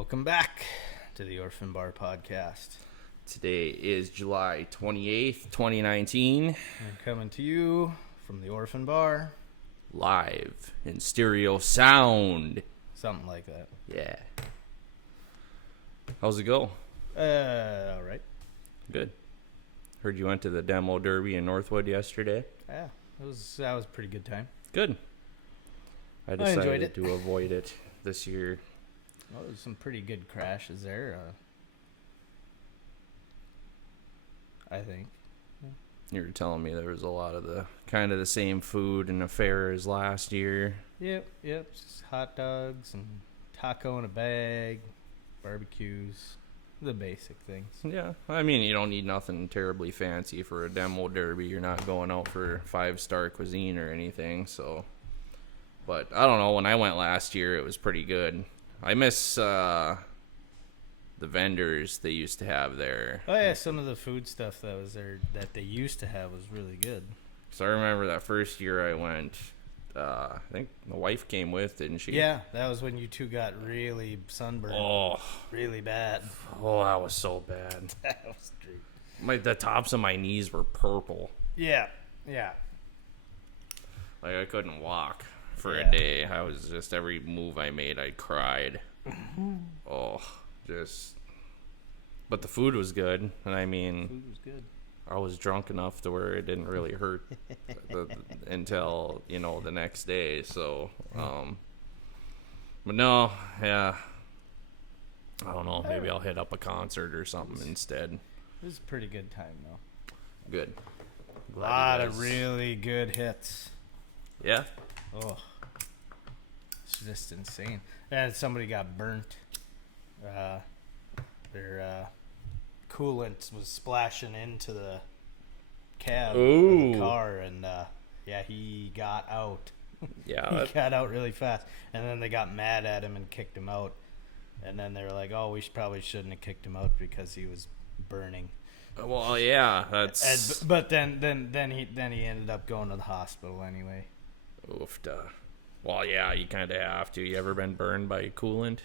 Welcome back to the Orphan Bar Podcast. Today is July 28th, 2019. We're coming to you from the Orphan Bar. Live in stereo sound. Something like that. Yeah. How's it go? All right. Good. Heard you went to the demo derby in Northwood yesterday. Yeah, that was a pretty good time. Good. I enjoyed decided it. to avoid it this year. Well, there's some pretty good crashes there. I think. You were telling me there was a lot of the kind of the same food and affair as last year. Yep. Just hot dogs and taco in a bag, barbecues, the basic things. Yeah, I mean, you don't need nothing terribly fancy for a demo derby. You're not going out for 5-star cuisine or anything, so. But I don't know, when I went last year, it was pretty good. I miss the vendors they used to have there. Oh yeah, some of the food stuff that was there that they used to have was really good. So I remember that first year I went, I think my wife came with, didn't she? Yeah, that was when you two got really sunburned. Oh. Really bad. Oh, that was so bad. That was true. The tops of my knees were purple. Yeah. Like, I couldn't walk for Yeah. a day. I was just, every move I made, I cried. Oh, just. But the food was good. And I mean, Food was good. I was drunk enough to where it didn't really hurt until, the next day. So, but no, yeah. I don't know. Maybe I'll hit up a concert or something instead. It was a pretty good time, though. Good. A lot of really good hits. Yeah? Oh. It's just insane. And somebody got burnt. Their coolant was splashing into the cab of the car, and he got out. Yeah. He got out really fast, and then they got mad at him and kicked him out. And then they were like, "Oh, probably shouldn't have kicked him out because he was burning." Well, yeah, that's. But then he ended up going to the hospital anyway. Oof, duh. Well, yeah, you kind of have to. You ever been burned by coolant?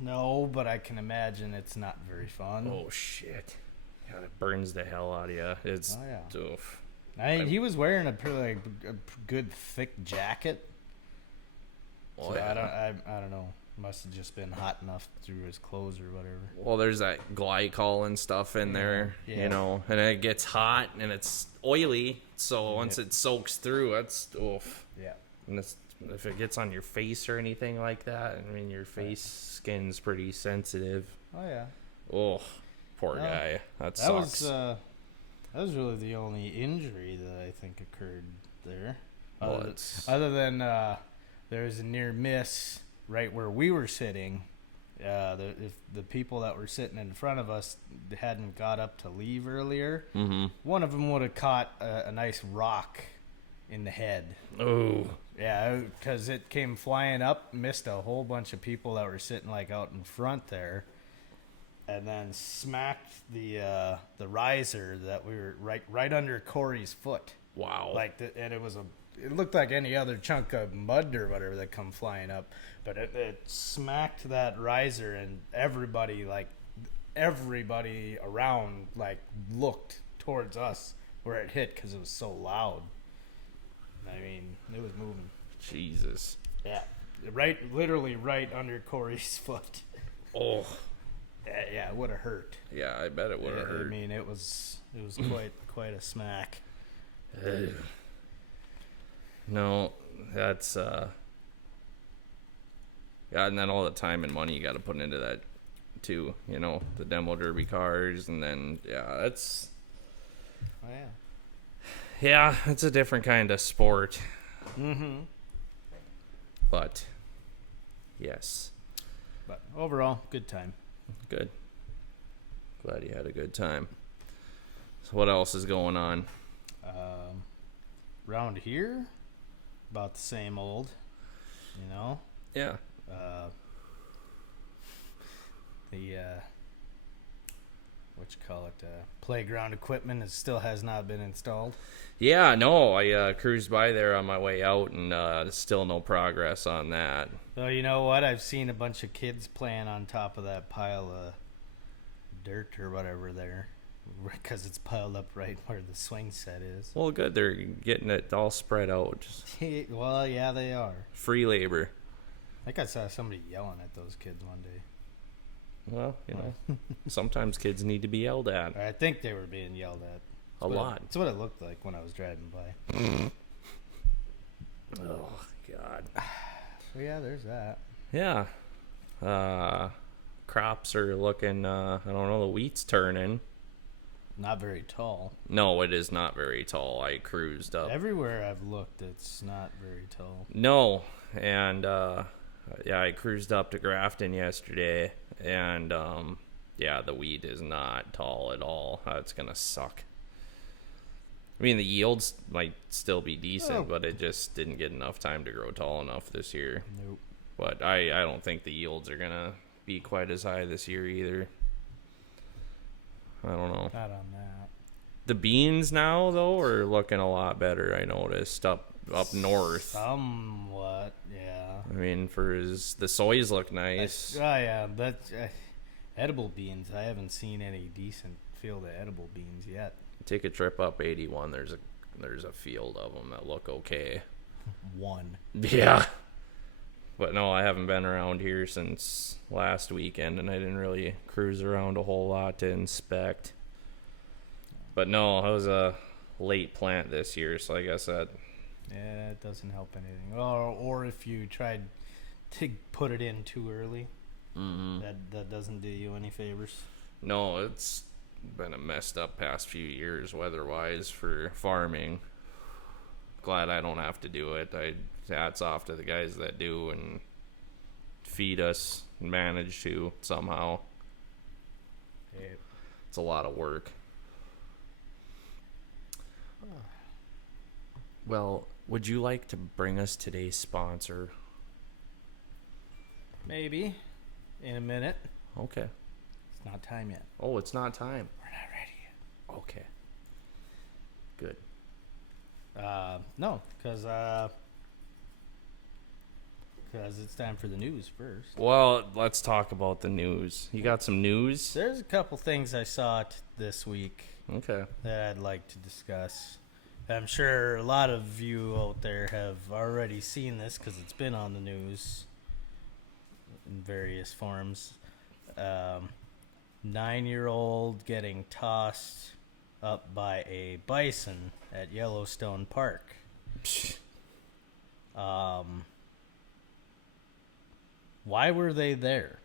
No, but I can imagine it's not very fun. Oh, shit. God, it burns the hell out of you. It's. Oh, yeah. Oof. I mean, he was wearing a pretty a good thick jacket. Well, So yeah. I don't know. Must have just been hot enough through his clothes or whatever. Well, there's that glycol and stuff in there, Yeah. and it gets hot and it's oily. So once it soaks through, that's oof. Yeah. And if it gets on your face or anything like that, I mean, your face skin's pretty sensitive. Oh yeah. Oh, poor guy. That That sucks. was really the only injury that I think occurred there. Well, Other than there was a near miss right where we were sitting. If the people that were sitting in front of us hadn't got up to leave earlier, one of them would have caught a nice rock in the head. Oh. Yeah, because it came flying up, missed a whole bunch of people that were sitting like out in front there, and then smacked the riser that we were right under Corey's foot. Wow. And it looked like any other chunk of mud or whatever that come flying up, but it smacked that riser, and everybody around looked towards us where it hit because it was so loud. I mean, it was moving. Jesus. Yeah, literally right under Corey's foot. Oh. Yeah, it would have hurt. Yeah, I bet it would have hurt. I mean, it was quite a smack. No, that's yeah, and then all the time and money you got to put into that too. The demo derby cars, and then that's. Oh yeah. Yeah, it's a different kind of sport. Mm-hmm. But yes. But overall, good time. Good. Glad you had a good time. So what else is going on? Around here, about the same old, Yeah. playground equipment. It still has not been installed. Yeah, no, I cruised by there on my way out, and there's still no progress on that. So you know what? I've seen a bunch of kids playing on top of that pile of dirt or whatever there, because it's piled up right where the swing set is. Well, good. They're getting it all spread out. Just Well, yeah, they are. free labor. I think I saw somebody yelling at those kids one day. Well, sometimes kids need to be yelled at. I think they were being yelled at. A lot. That's what it looked like when I was driving by. Oh, God. So, yeah, there's that. Yeah. Crops are looking, I don't know, the wheat's turning. Not very tall. No, it is not very tall. I cruised up. Everywhere I've looked, it's not very tall. No. And, I cruised up to Grafton yesterday, and, the wheat is not tall at all. It's going to suck. I mean, the yields might still be decent, but it just didn't get enough time to grow tall enough this year. Nope. But I don't think the yields are going to be quite as high this year either. I don't know. Not on that. The beans now, though, are looking a lot better, I noticed, up north. Somewhat, yeah. I mean, the soys look nice. That's edible beans. I haven't seen any decent field of edible beans yet. Take a trip up 81. There's a field of them that look okay. One. Yeah. But no, I haven't been around here since last weekend, and I didn't really cruise around a whole lot to inspect. But no, I was a late plant this year, so I guess that... Yeah, it doesn't help anything. Or if you tried to put it in too early, that doesn't do you any favors. No, it's been a messed up past few years weather-wise for farming. Glad I don't have to do it. Hats off to the guys that do and feed us and manage to somehow. It's a lot of work. Well, would you like to bring us today's sponsor? Maybe. In a minute. Okay. It's not time yet. Oh, it's not time. We're not ready yet. Okay. Good. No, because it's time for the news first. Well, let's talk about the news. You got some news? There's a couple things I saw this week Okay. that I'd like to discuss. I'm sure a lot of you out there have already seen this because it's been on the news in various forms. 9-year-old getting tossed up by a bison at Yellowstone Park. Why were they there?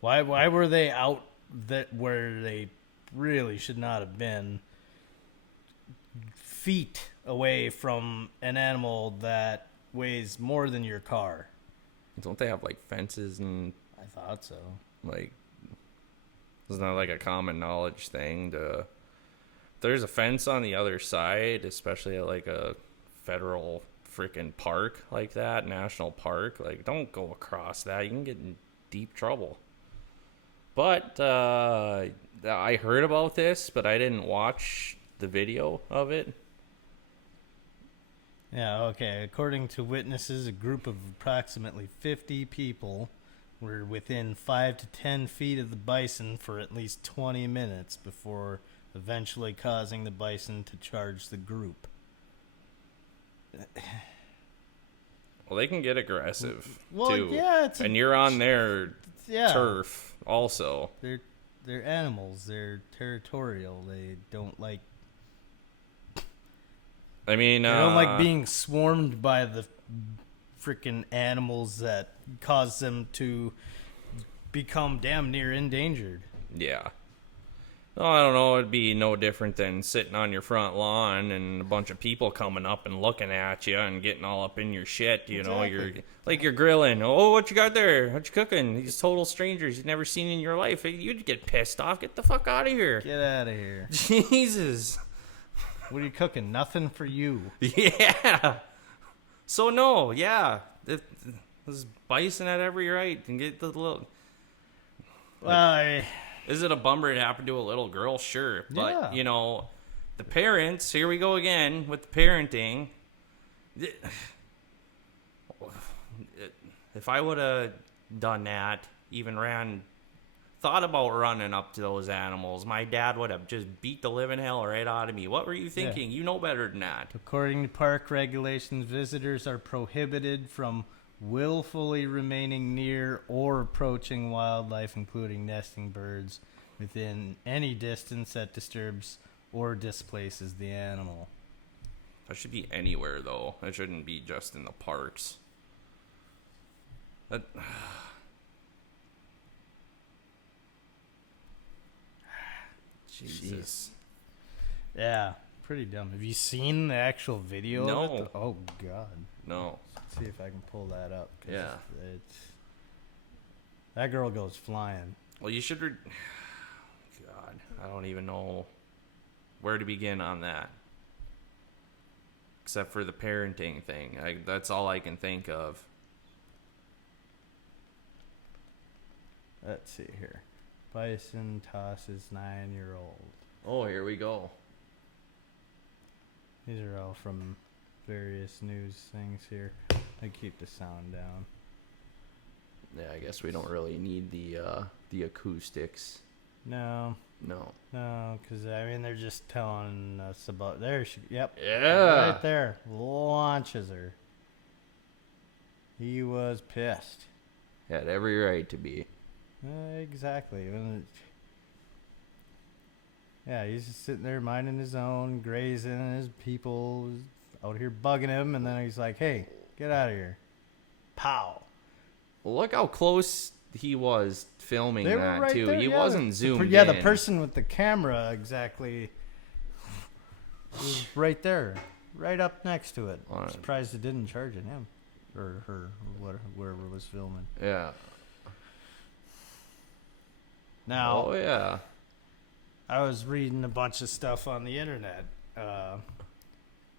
Why were they out where they really should not have been, feet away from an animal that weighs more than your car? Don't they have like fences and I thought so. like isn't that like a common knowledge thing to there's a fence on the other side, especially at like a federal freaking park like that, national park, like don't go across that. You can get in deep trouble. But I heard about this, but I didn't watch the video of it. Yeah, okay. According to witnesses, a group of approximately 50 people were within 5 to 10 feet of the bison for at least 20 minutes before eventually causing the bison to charge the group. Well, they can get aggressive too. Yeah, and you're on their turf also. They're animals. They're territorial. They don't like. I mean, they don't like being swarmed by the freaking animals that cause them to become damn near endangered. Yeah. Oh, I don't know. It'd be no different than sitting on your front lawn and a bunch of people coming up and looking at you and getting all up in your shit. You know, you're grilling. Oh, what you got there? What you cooking? These total strangers you've never seen in your life. You'd get pissed off. Get the fuck out of here. Get out of here. Jesus. What are you cooking? Nothing for you. Yeah. So no, yeah. This bison had every right and get the little. Well, Is it a bummer it happened to a little girl? Sure. But, Yeah. The parents, here we go again with the parenting. If I would have done that, even thought about running up to those animals, my dad would have just beat the living hell right out of me. What were you thinking? Yeah. You know better than that. According to park regulations, visitors are prohibited from willfully remaining near or approaching wildlife, including nesting birds, within any distance that disturbs or displaces the animal. That should be anywhere, though. It shouldn't be just in the parks. That... Jesus. Yeah, pretty dumb. Have you seen the actual video No. of it? Oh, God. No. Let's see if I can pull that up. 'Cause Yeah. That girl goes flying. Well, you should... God, I don't even know where to begin on that. Except for the parenting thing. That's all I can think of. Let's see here. Bison tosses 9-year-old. Oh, here we go. These are all from various news things here. I keep the sound down. Yeah, I guess we don't really need the acoustics. No, because I mean they're just telling us about there. Yep. Yeah. Right there, launches her. He was pissed. Had every right to be. Exactly. Yeah, he's just sitting there minding his own, grazing, and his people out here bugging him, and then he's like, "Hey, get out of here!" Pow. Well, look how close he was filming They were that right too. there, He yeah. wasn't zoomed Yeah, in. the person with the camera exactly was right there, right up next to it. I'm surprised it didn't charge at him or her, or whoever was filming. Yeah. Now, Oh yeah. I was reading a bunch of stuff on the internet.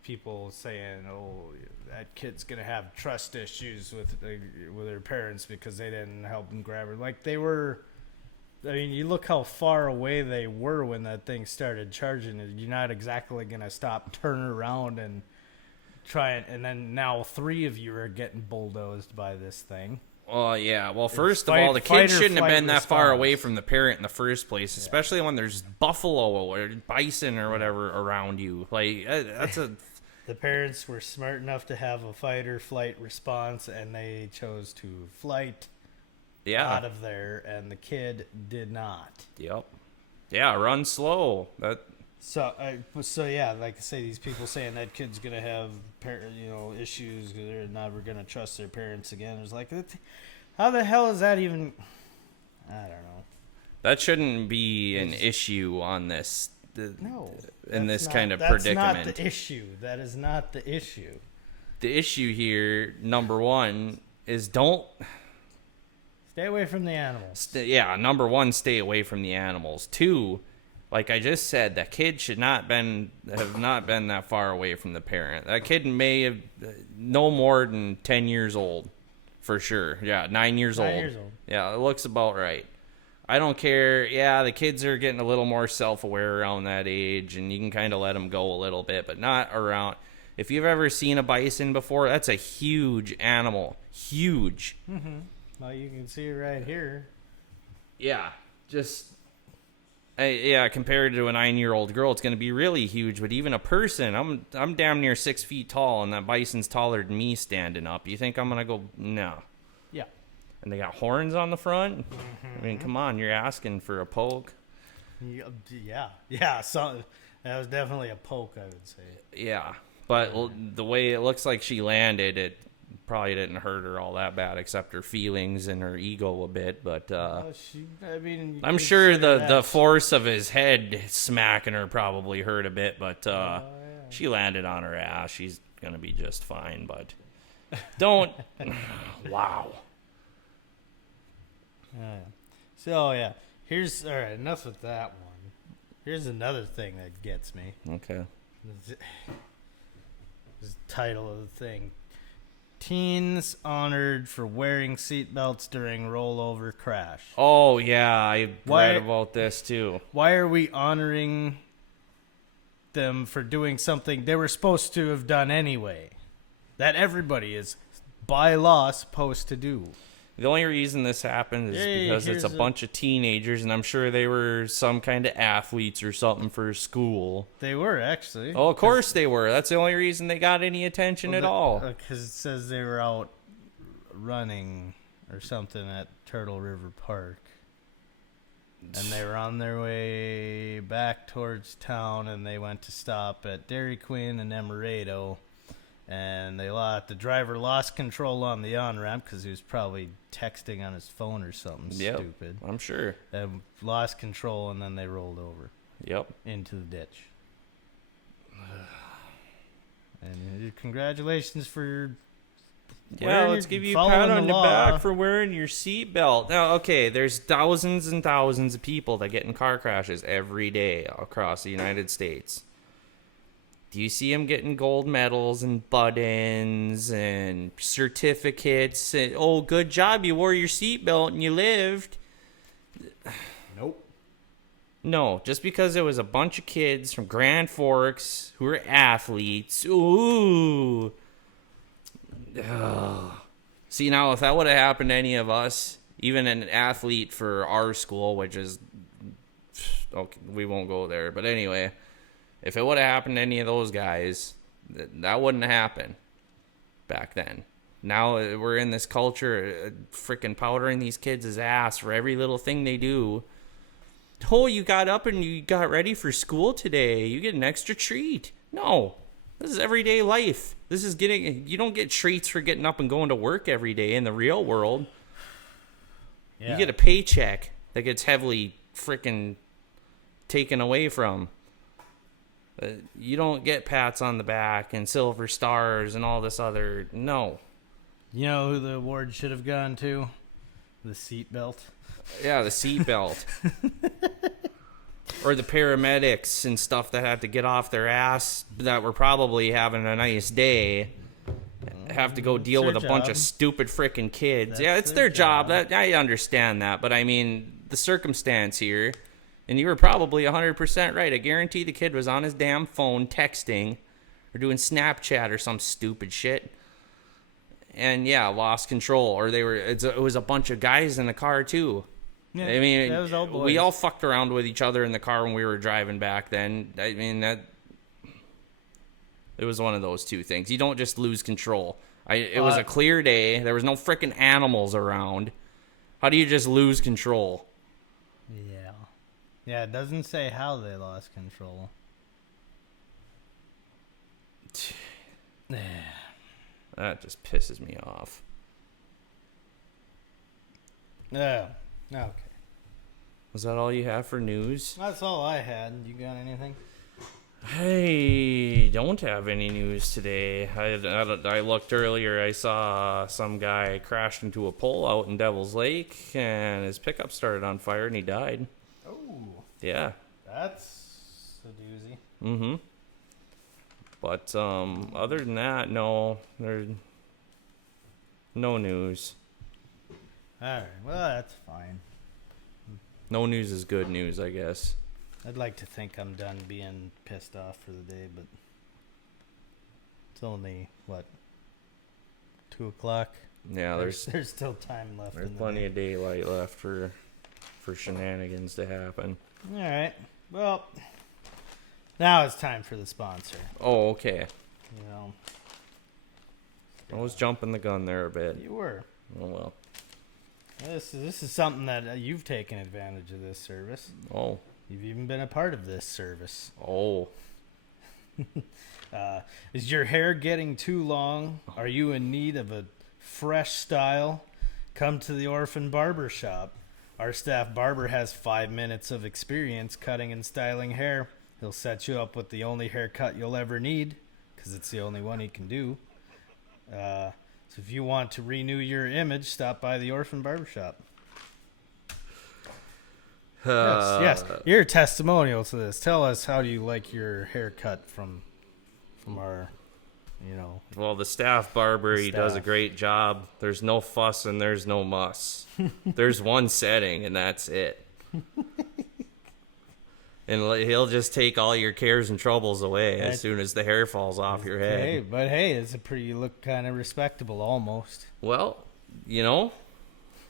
People saying, "Oh, that kid's gonna have trust issues with her parents because they didn't help him grab her." Like they were. I mean, you look how far away they were when that thing started charging. You're not exactly gonna stop, turn around, and try it. And then now 3 of you are getting bulldozed by this thing. Well, yeah. Well, first of all, the kid shouldn't have been that far away from the parent in the first place, especially when there's buffalo or bison or whatever around you. Like, that's a... The parents were smart enough to have a fight or flight response, and they chose to flight out of there, and the kid did not. Yep. Yeah, run slow. So yeah, like I say, these people saying that kid's gonna have issues because they're never gonna trust their parents again. It's like, how the hell is that even? I don't know. That shouldn't be an issue on this. No. In this kind of that's predicament. That's not the issue. That is not the issue. The issue here, number one, is don't... Stay away from the animals. Number one, stay away from the animals. 2, like I just said, that kid should have not been that far away from the parent. That kid may have no more than 10 years old, for sure. Yeah, 9 years old. 9 years old. Yeah, it looks about right. I don't care. Yeah, the kids are getting a little more self-aware around that age, and you can kind of let them go a little bit, but not around. If you've ever seen a bison before, that's a huge animal. Huge. Mm-hmm. Well, you can see it right here. Yeah, compared to a 9-year-old girl, it's going to be really huge. But even a person, I'm damn near 6 feet tall, and that bison's taller than me standing up. You think I'm going to go? No. Yeah. And they got horns on the front. Mm-hmm. I mean, come on, you're asking for a poke. Yeah. So that was definitely a poke, I would say. Yeah, but the way it looks like she landed, it probably didn't hurt her all that bad, except her feelings and her ego a bit. But I'm sure the force of his head smacking her probably hurt a bit. But she landed on her ass. She's gonna be just fine. But don't. Wow. So yeah, all right. Enough with that one. Here's another thing that gets me. Okay. This is the title of the thing: Teens honored for wearing seatbelts during rollover crash. Oh, yeah, I read about this, too. Why are we honoring them for doing something they were supposed to have done anyway? That everybody is, by law, supposed to do. The only reason this happened is because it's a bunch of teenagers, and I'm sure they were some kind of athletes or something for school. They were, actually. Oh, of course they were. That's the only reason they got any attention at all. Because it says they were out running or something at Turtle River Park. And they were on their way back towards town, and they went to stop at Dairy Queen and Emerado. And the driver lost control on the on-ramp because he was probably texting on his phone or something stupid. I'm sure. And lost control, and then they rolled over. Yep. Into the ditch. And congratulations for... Yeah, let's give you a pat on the back for wearing your seatbelt. Now, okay, there's thousands and thousands of people that get in car crashes every day across the United States. Do you see them getting gold medals and buttons and certificates? And, oh, good job, you wore your seatbelt and you lived. Nope. No, just because it was a bunch of kids from Grand Forks who were athletes. Ooh. Ugh. See, now, if that would have happened to any of us, even an athlete for our school, which is... Okay, we won't go there, but anyway... If it would have happened to any of those guys, that wouldn't have happened back then. Now we're in this culture, freaking powdering these kids' ass for every little thing they do. Oh, you got up and you got ready for school today. You get an extra treat. No, this is everyday life. You don't get treats for getting up and going to work every day in the real world. Yeah. You get a paycheck that gets heavily freaking taken away from. You don't get pats on the back and silver stars and all this other... No. You know who the award should have gone to? The seatbelt. Yeah, the seatbelt. Or the paramedics and stuff that had to get off their ass that were probably having a nice day. Have to go deal with a bunch of stupid freaking kids. Yeah, it's their job. I understand that. But I mean, the circumstance here... And you were probably 100% right. I guarantee the kid was on his damn phone texting or doing Snapchat or some stupid shit. And yeah, lost control. Or it was a bunch of guys in the car too. Yeah, I mean, that was all boys. We all fucked around with each other in the car when we were driving back then. I mean, it was one of those two things. You don't just lose control. It was a clear day. There was no freaking animals around. How do you just lose control? Yeah. Yeah, it doesn't say how they lost control. That just pisses me off. Yeah. Okay. Was that all you have for news? That's all I had. You got anything? I don't have any news today. I looked earlier. I saw some guy crashed into a pole out in Devil's Lake, and his pickup started on fire, and he died. Oh. Yeah. That's a doozy. Mm-hmm. But other than that, no. There's no news. All right. Well, that's fine. No news is good news, I guess. I'd like to think I'm done being pissed off for the day, but it's only, 2 o'clock? Yeah, there's still time left. There's plenty of daylight left for shenanigans to happen. All right. Well, now it's time for the sponsor. Oh, okay. You know, I was jumping the gun there a bit. You were. Oh, well. This is something that you've taken advantage of this service. Oh. You've even been a part of this service. Oh. Is your hair getting too long? Are you in need of a fresh style? Come to the Orphan Barber Shop. Our staff barber has 5 minutes of experience cutting and styling hair. He'll set you up with the only haircut you'll ever need, because it's the only one he can do. So if you want to renew your image, stop by the Orphan Barber Shop. Yes. You're a testimonial to this. Tell us, how do you like your haircut from our you know. Well, the staff barber, he does a great job. There's no fuss and there's no muss. There's one setting and that's it. And he'll just take all your cares and troubles away as soon as the hair falls off your head. Hey, but hey, you look kind of respectable almost. Well, you know,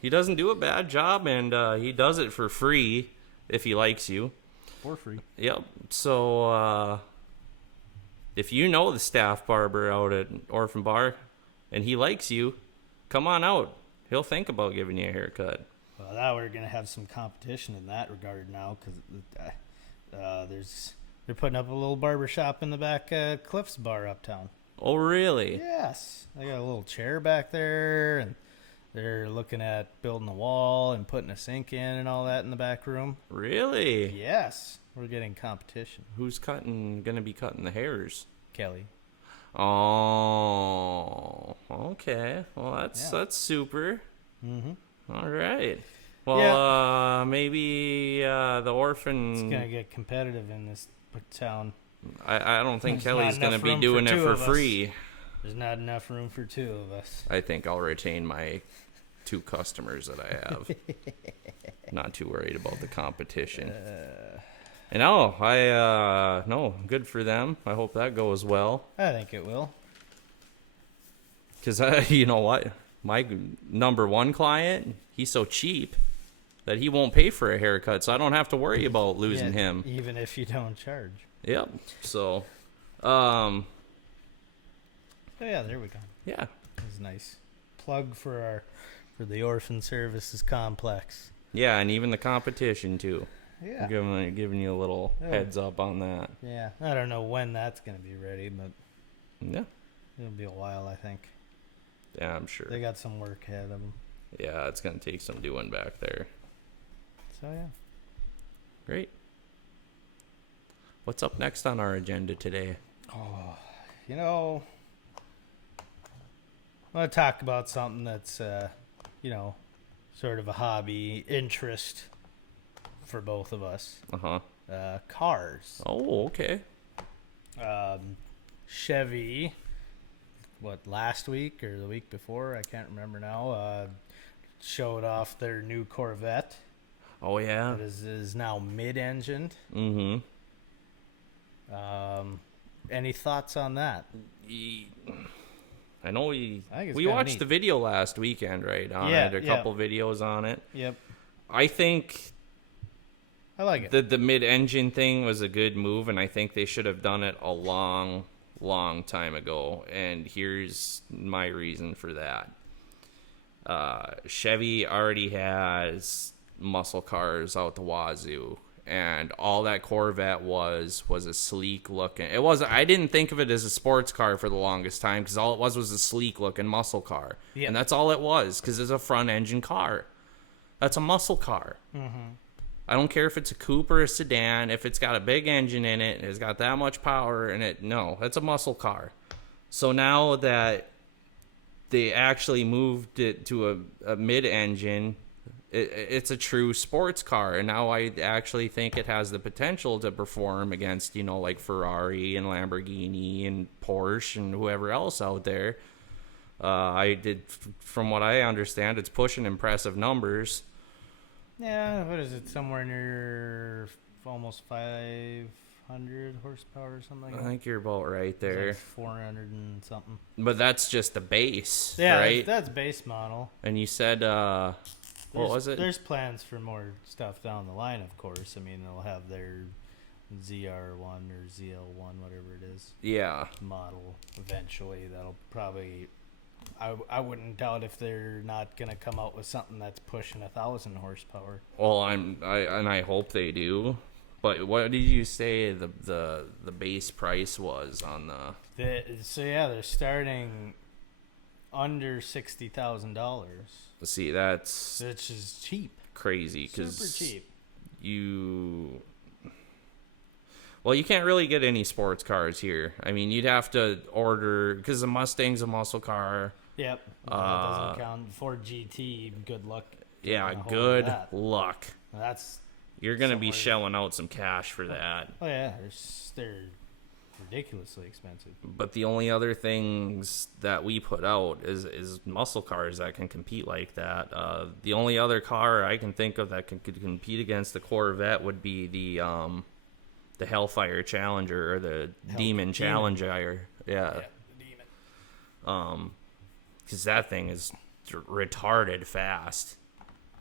he doesn't do a bad job, and he does it for free if he likes you. For free. Yep. So, if you know the staff barber out at Orphan Bar and he likes you, come on out. He'll think about giving you a haircut. Well, now we're going to have some competition in that regard now because they're putting up a little barber shop in the back Cliff's Bar uptown. Oh, really? Yes. They got a little chair back there, and they're looking at building a wall and putting a sink in and all that in the back room. Really? Yes. We're getting competition. Who's going to be cutting the hairs? Kelly. Oh, okay. Well, that's super. Mm-hmm. All right. Well, maybe the orphan... It's going to get competitive in this town. I don't think Kelly's going to be doing it for free. There's not enough room for two of us. I think I'll retain my 2 customers that I have. Not too worried about the competition. And no, good for them. I hope that goes well. I think it will. Because, you know what? My number 1 client, he's so cheap that he won't pay for a haircut, so I don't have to worry about losing him. Even if you don't charge. Yep. So, oh, yeah, there we go. Yeah. That was nice. Plug for the Orphan Services Complex. Yeah, and even the competition, too. Yeah. Giving you a little heads up on that. Yeah. I don't know when that's going to be ready, but yeah, it'll be a while, I think. Yeah, I'm sure. They got some work ahead of them. Yeah, it's going to take some doing back there. So, yeah. Great. What's up next on our agenda today? Oh, you know, I want to talk about something that's, sort of a hobby interest for both of us. Uh-huh. Cars. Oh, okay. Chevy, last week or the week before? I can't remember now. Showed off their new Corvette. Oh, yeah. It is now mid-engined. Mm-hmm. Any thoughts on that? I know we watched neat. the video last weekend, right? A couple videos on it. Yep. I think I like it. The mid-engine thing was a good move, and I think they should have done it a long time ago. And here's my reason for that. Chevy already has muscle cars out the wazoo, and all that Corvette was a sleek looking. It was. I didn't think of it as a sports car for the longest time because all it was a sleek looking muscle car, and that's all it was because it's a front engine car. That's a muscle car. Mm-hmm. I don't care if it's a coupe or a sedan. If it's got a big engine in it, it's got that much power in it. No, that's a muscle car. So now that they actually moved it to a mid-engine, it's a true sports car. And now I actually think it has the potential to perform against, like Ferrari and Lamborghini and Porsche and whoever else out there. From what I understand, it's pushing impressive numbers. Yeah, what is it? Somewhere near almost 500 horsepower or something. I think you're about right there. Like 400 and something. But that's just the base, yeah, right? That's base model. And you said, what was it? There's plans for more stuff down the line, of course. I mean, they'll have their ZR1 or ZL1, whatever it is. Yeah. Model eventually. That'll probably... I wouldn't doubt if they're not going to come out with something that's pushing 1,000 horsepower. Well, I hope they do. But what did you say the base price was on the? They're starting under $60,000. See, that's which is cheap. Crazy because super cheap. Well, you can't really get any sports cars here. I mean, you'd have to order because the Mustang's a muscle car. Yep. That doesn't count. Ford GT, good luck. Yeah, good luck. You're going to be shelling out some cash for that. Oh, yeah. They're ridiculously expensive. But the only other things that we put out is muscle cars that can compete like that. The only other car I can think of that could compete against the Corvette would be the Hellfire Challenger or the Demon Challenger. Yeah, the Demon. Because that thing is retarded fast.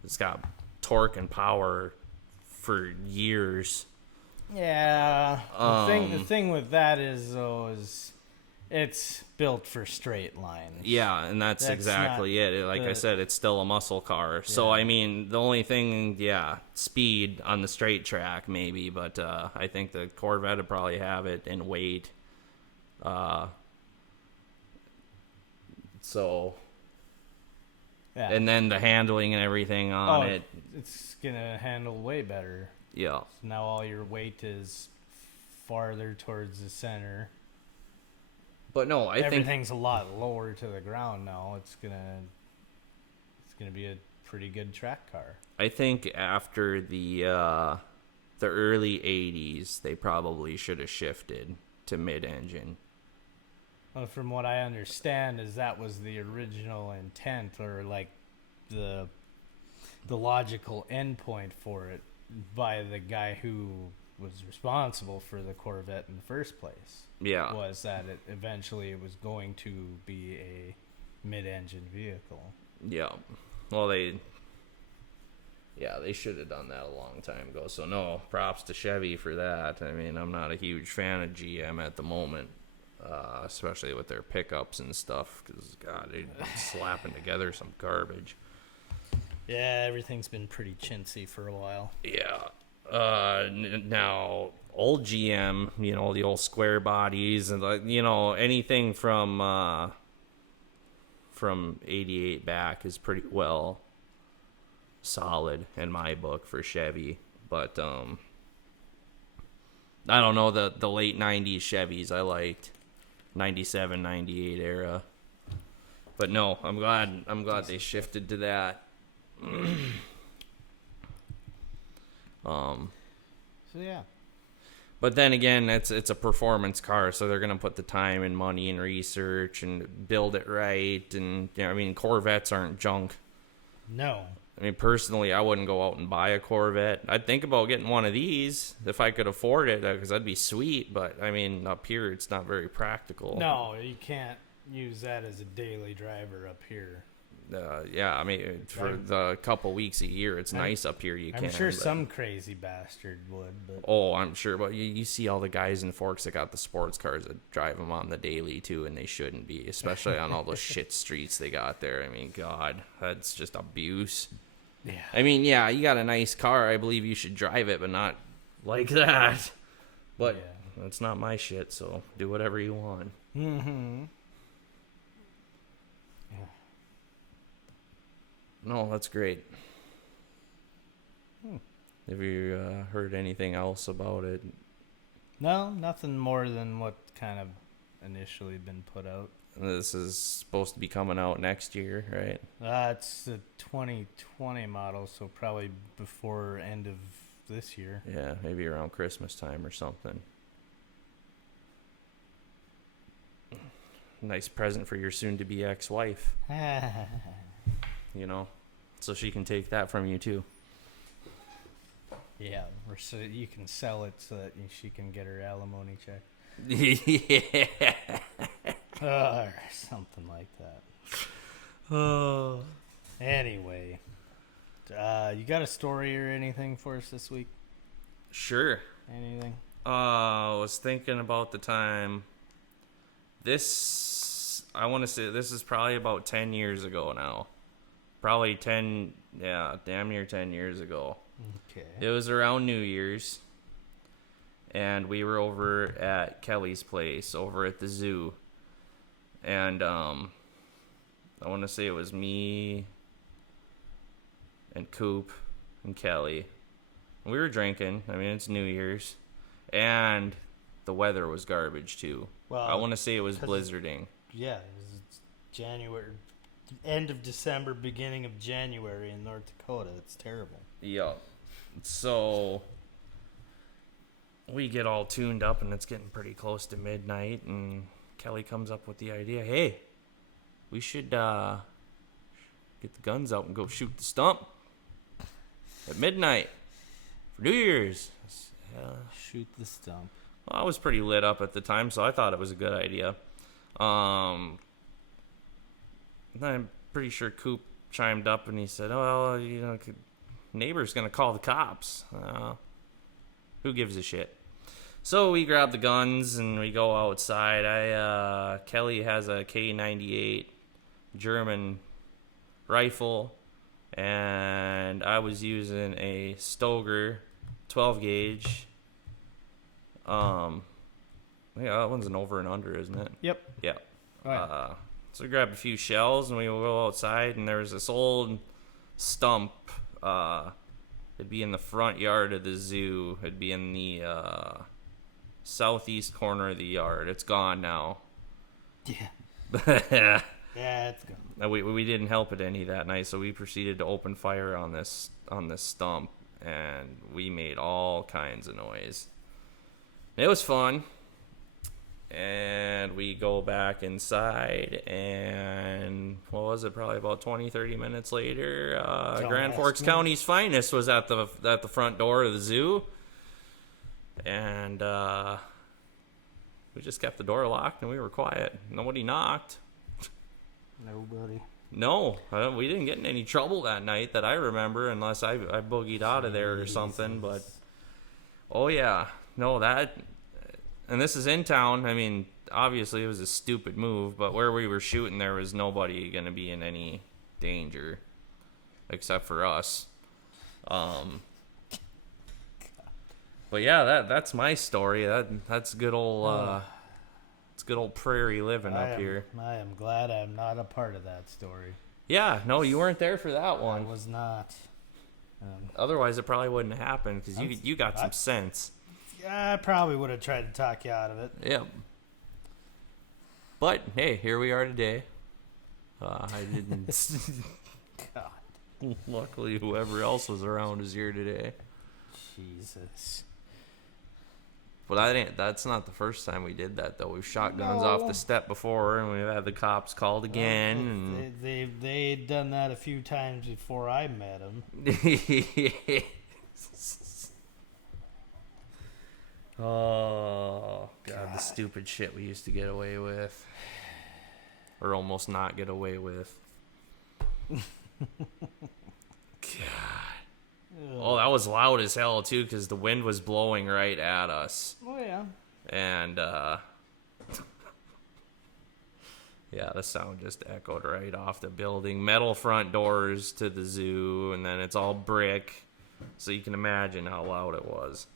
It's got torque and power for years. Yeah. The thing with that is it's built for straight lines. Yeah, and that's exactly it. Like I said, it's still a muscle car. Yeah. So, I mean, the only thing, speed on the straight track maybe, but I think the Corvette would probably have it in weight. So... Yeah. And then the handling and everything on it. It's going to handle way better. Yeah. So now all your weight is farther towards the center. But no, I think everything's a lot lower to the ground now. It's gonna be a pretty good track car. I think after the early 80s, they probably should have shifted to mid-engine. Well, from what I understand, is that was the original intent, or like the logical endpoint for it by the guy who was responsible for the Corvette in the first place. Yeah, was that eventually it was going to be a mid-engine vehicle. Yeah, well they should have done that a long time ago. So no, props to Chevy for that. I mean, I'm not a huge fan of GM at the moment. Especially with their pickups and stuff, because God, they're slapping together some garbage. Yeah, everything's been pretty chintzy for a while. Yeah. Now, old GM, the old square bodies, and anything from 88 back is pretty well solid in my book for Chevy. But I don't know, the late 90s Chevys I liked. 97, 98 era. But no, I'm glad they shifted to that. So yeah. But then again, it's a performance car, so they're gonna put the time and money and research and build it right. And I mean, Corvettes aren't junk. No. I mean, personally, I wouldn't go out and buy a Corvette. I'd think about getting one of these if I could afford it, because that'd be sweet. But, I mean, up here, it's not very practical. No, you can't use that as a daily driver up here. Yeah, I mean, for the couple weeks a year, it's nice up here. I'm sure some crazy bastard would. But. Oh, I'm sure. But you see all the guys in Forks that got the sports cars that drive them on the daily, too, and they shouldn't be, especially on all those shit streets they got there. I mean, God, that's just abuse. Yeah. I mean, yeah, you got a nice car. I believe you should drive it, but not like that. But that's not my shit, so do whatever you want. Mm-hmm. Yeah. No, that's great. Have you heard anything else about it? No, nothing more than what kind of initially been put out. This is supposed to be coming out next year, right? It's the 2020 model, so probably before end of this year. Yeah, maybe around Christmas time or something. Nice present for your soon-to-be ex-wife. So she can take that from you, too. Yeah, or so you can sell it so that she can get her alimony check. Yeah. Or something like that. Oh. Anyway, you got a story or anything for us this week? Sure. Anything? I was thinking about the time. I want to say this is probably about 10 years ago now. Probably damn near 10 years ago. Okay. It was around New Year's. And we were over at Kelly's place, over at the zoo. And I want to say it was me and Coop and Kelly. We were drinking. I mean, it's New Year's. And the weather was garbage, too. Well, I want to say it was blizzarding. Yeah, it's January, end of December, beginning of January in North Dakota. It's terrible. Yeah. So we get all tuned up, and it's getting pretty close to midnight, and Kelly comes up with the idea, hey, we should get the guns out and go shoot the stump at midnight for New Year's. Shoot the stump. Well, I was pretty lit up at the time, so I thought it was a good idea. I'm pretty sure Coop chimed up and he said, "Oh, neighbor's gonna call the cops. Who gives a shit?" So we grab the guns and we go outside. Kelly has a K98 German rifle, and I was using a Stoger 12 gauge. Yeah, that one's an over and under, isn't it? Yep. Yeah. Right. So we grabbed a few shells and we go outside, and there was this old stump. It'd be in the front yard of the zoo. It'd be in the southeast corner of the yard. It's gone now. Yeah. Yeah, it's gone. We didn't help it any that night, so we proceeded to open fire on this stump, and we made all kinds of noise. It was fun. And we go back inside, and what was it? Probably about 20, 30 minutes later, Grand Forks County's finest was at the front door of the zoo, and we just kept the door locked and we were quiet. Nobody knocked. Nobody. No, we didn't get in any trouble that night that I remember, unless I boogied out of there or something. But oh yeah, no that. And this is in town. I mean, obviously it was a stupid move, but where we were shooting, there was nobody going to be in any danger except for us. But yeah, that's my story. That's good old it's good old prairie living up here. I am glad I'm not a part of that story. Yeah, no, you weren't there for that one. I was not. Otherwise, it probably wouldn't have happened because you got some sense. I probably would have tried to talk you out of it. Yeah. But, hey, here we are today. I didn't... God. Luckily, whoever else was around is here today. Jesus. But that's not the first time we did that, though. We've shot guns off the step before, and we've had the cops called again. They'd done that a few times before I met them. Oh, God, the stupid shit we used to get away with. Or almost not get away with. God. Oh, that was loud as hell, too, because the wind was blowing right at us. Oh, yeah. And, yeah, the sound just echoed right off the building. Metal front doors to the zoo, and then it's all brick. So you can imagine how loud it was.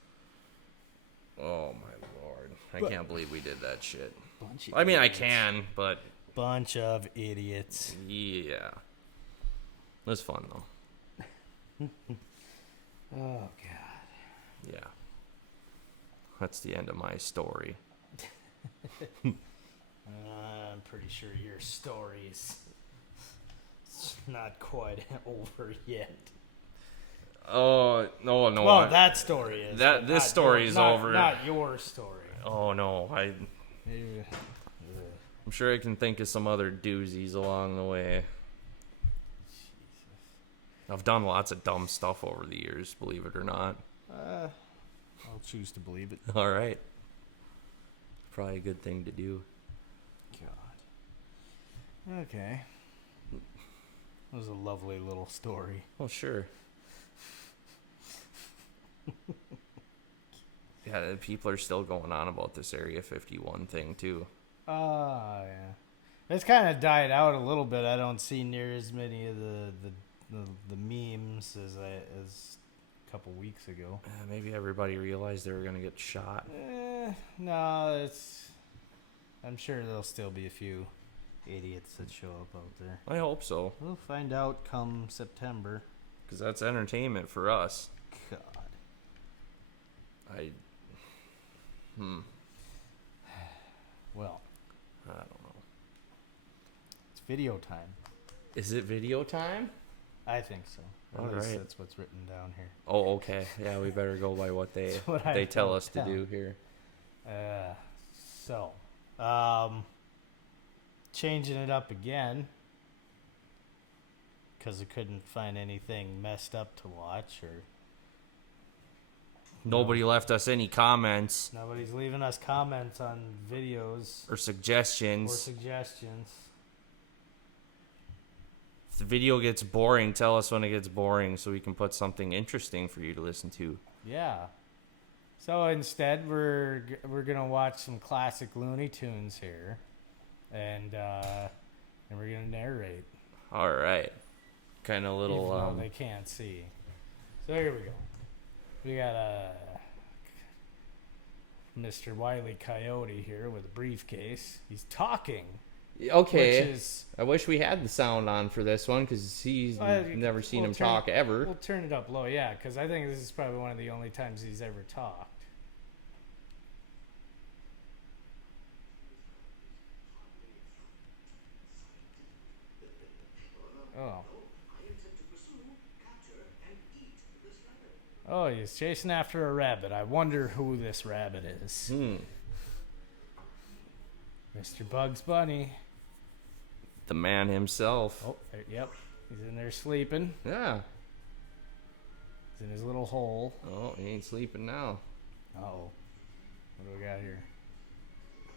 Oh, my Lord. I can't believe we did that shit. I mean, I can, but... Bunch of idiots. Yeah. It was fun, though. Oh, God. Yeah. That's the end of my story. I'm pretty sure your story's not quite over yet. Oh, no. Well, that story is. This story is over. Not your story. Oh, no. I'm sure I can think of some other doozies along the way. Jesus. I've done lots of dumb stuff over the years, believe it or not. I'll choose to believe it. All right. Probably a good thing to do. God. Okay. That was a lovely little story. Oh, sure. Yeah, people are still going on about this Area 51 thing, too. Oh, yeah. It's kind of died out a little bit. I don't see near as many of the memes as a couple weeks ago. Maybe everybody realized they were going to get shot. No, I'm sure there'll still be a few idiots that show up out there. I hope so. We'll find out come September. Because that's entertainment for us. God. Well, I don't know. it's video time. Is it video time? I think so. At All least right. that's what's written down here. Oh, okay. Yeah, we better go by what they tell us to do here. So, changing it up again because I couldn't find anything messed up to watch, or Nobody left us any comments nobody's leaving us comments on videos or suggestions. suggestions. If the video gets boring, tell us when it gets boring so we can put something interesting for you to listen to. Yeah. So instead, we're gonna watch some classic Looney Tunes here, and we're gonna narrate. All right. Kind of little. Even though they can't see. So here we go. We got Mr. Wile E. Coyote here with a briefcase. He's talking. Okay. Which is, I wish we had the sound on for this one because he's never seen him talk ever. We'll turn it up low, yeah, because I think this is probably one of the only times he's ever talked. Oh. Oh, he's chasing after a rabbit. I wonder who this rabbit is. Mr. Bugs Bunny. The man himself. Oh, yep. He's in there sleeping. Yeah. He's in his little hole. Oh, he ain't sleeping now. Uh-oh. What do we got here?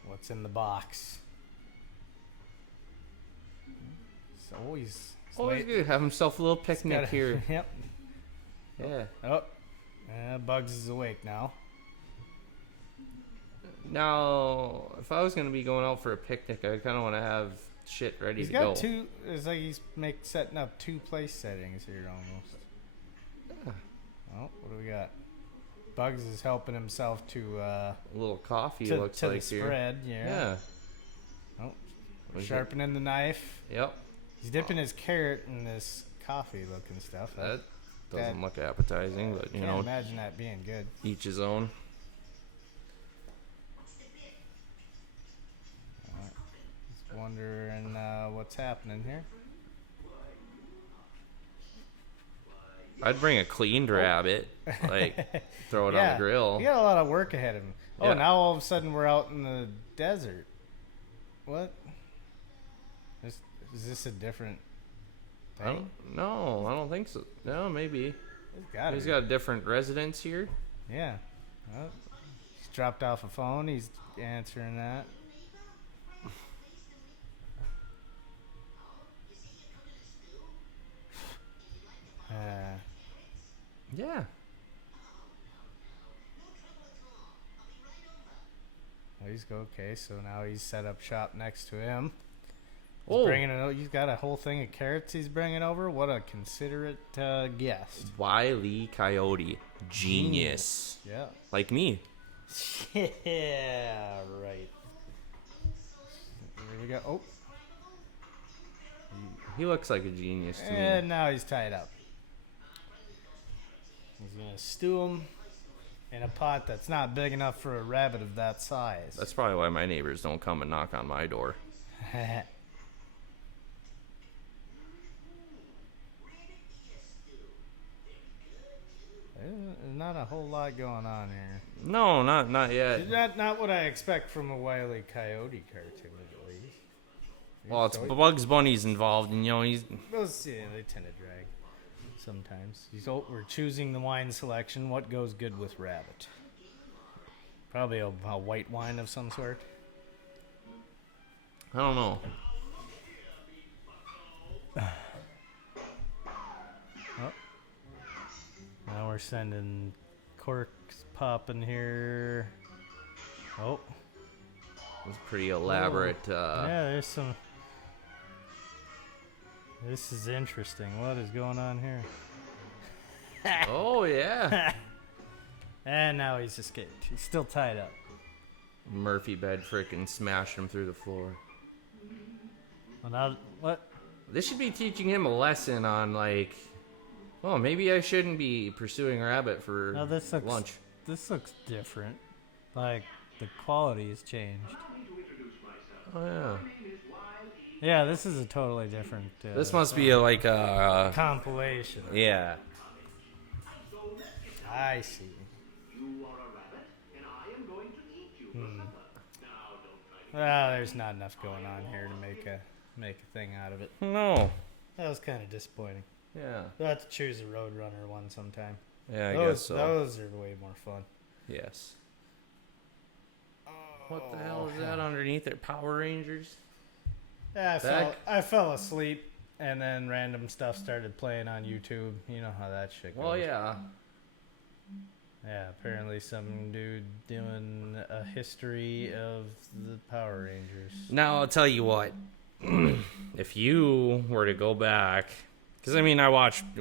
What's in the box? So he's good. Have himself a little picnic here. Yep. Yeah. Oh. Bugs is awake now. Now, if I was going to be going out for a picnic, I kind of want to have shit ready to go. He's got two. It's like he's setting up two place settings here almost. Yeah. Oh, what do we got? Bugs is helping himself to A little coffee to looks the like here. spread. Yeah. Yeah. Oh, sharpening the knife. Yep. He's dipping his carrot in this coffee-looking stuff. That doesn't look appetizing, but you Can't know, imagine that being good. each his own. Just wondering what's happening here. I'd bring a cleaned rabbit, like throw it on the grill. He got a lot of work ahead of him. Oh, Yeah. now all of a sudden we're out in the desert. What? Is this a different thing? I don't think so. No, maybe. He's got a different residence here. Yeah. Oh, he's dropped off a phone. He's answering that. Yeah. Okay. So now he's set up shop next to him. Oh, He's got a whole thing of carrots he's bringing over. What a considerate guest. Wile E. Coyote, genius. Yeah. Like me. Yeah, right. Here we go. Oh. He looks like a genius to me. And now he's tied up. He's going to stew him in a pot that's not big enough for a rabbit of that size. That's probably why my neighbors don't come and knock on my door. There's not a whole lot going on here. No, not yet. Not what I expect from a Wile E. Coyote cartoon, at least. Well, it's Bugs Bunny's involved, and you know he's. Those, yeah, they tend to drag sometimes. We're choosing the wine selection. What goes good with rabbit? Probably a white wine of some sort. I don't know. Now we're sending corks popping here. Oh. It's pretty elaborate. Yeah, there's some. This is interesting. What is going on here? Oh, yeah. And now he's escaped. He's still tied up. Murphy bed frickin' smashed him through the floor. Well, now, what? This should be teaching him a lesson on, like, oh, maybe I shouldn't be pursuing rabbit for lunch. This looks different. Like, the quality has changed. Oh, yeah. Yeah, this is a totally different. This must be like a compilation. Yeah. I see. Well, there's not enough going on here to make a thing out of it. No. That was kind of disappointing. Yeah. We'll have to choose a Roadrunner one sometime. Yeah, I guess so. Those are way more fun. Yes. What the hell is that underneath there? Power Rangers? Yeah, I fell asleep, and then random stuff started playing on YouTube. You know how that shit goes. Well, yeah. Yeah, apparently some dude doing a history of the Power Rangers. Now, I'll tell you what. If you were to go back... Because, I mean,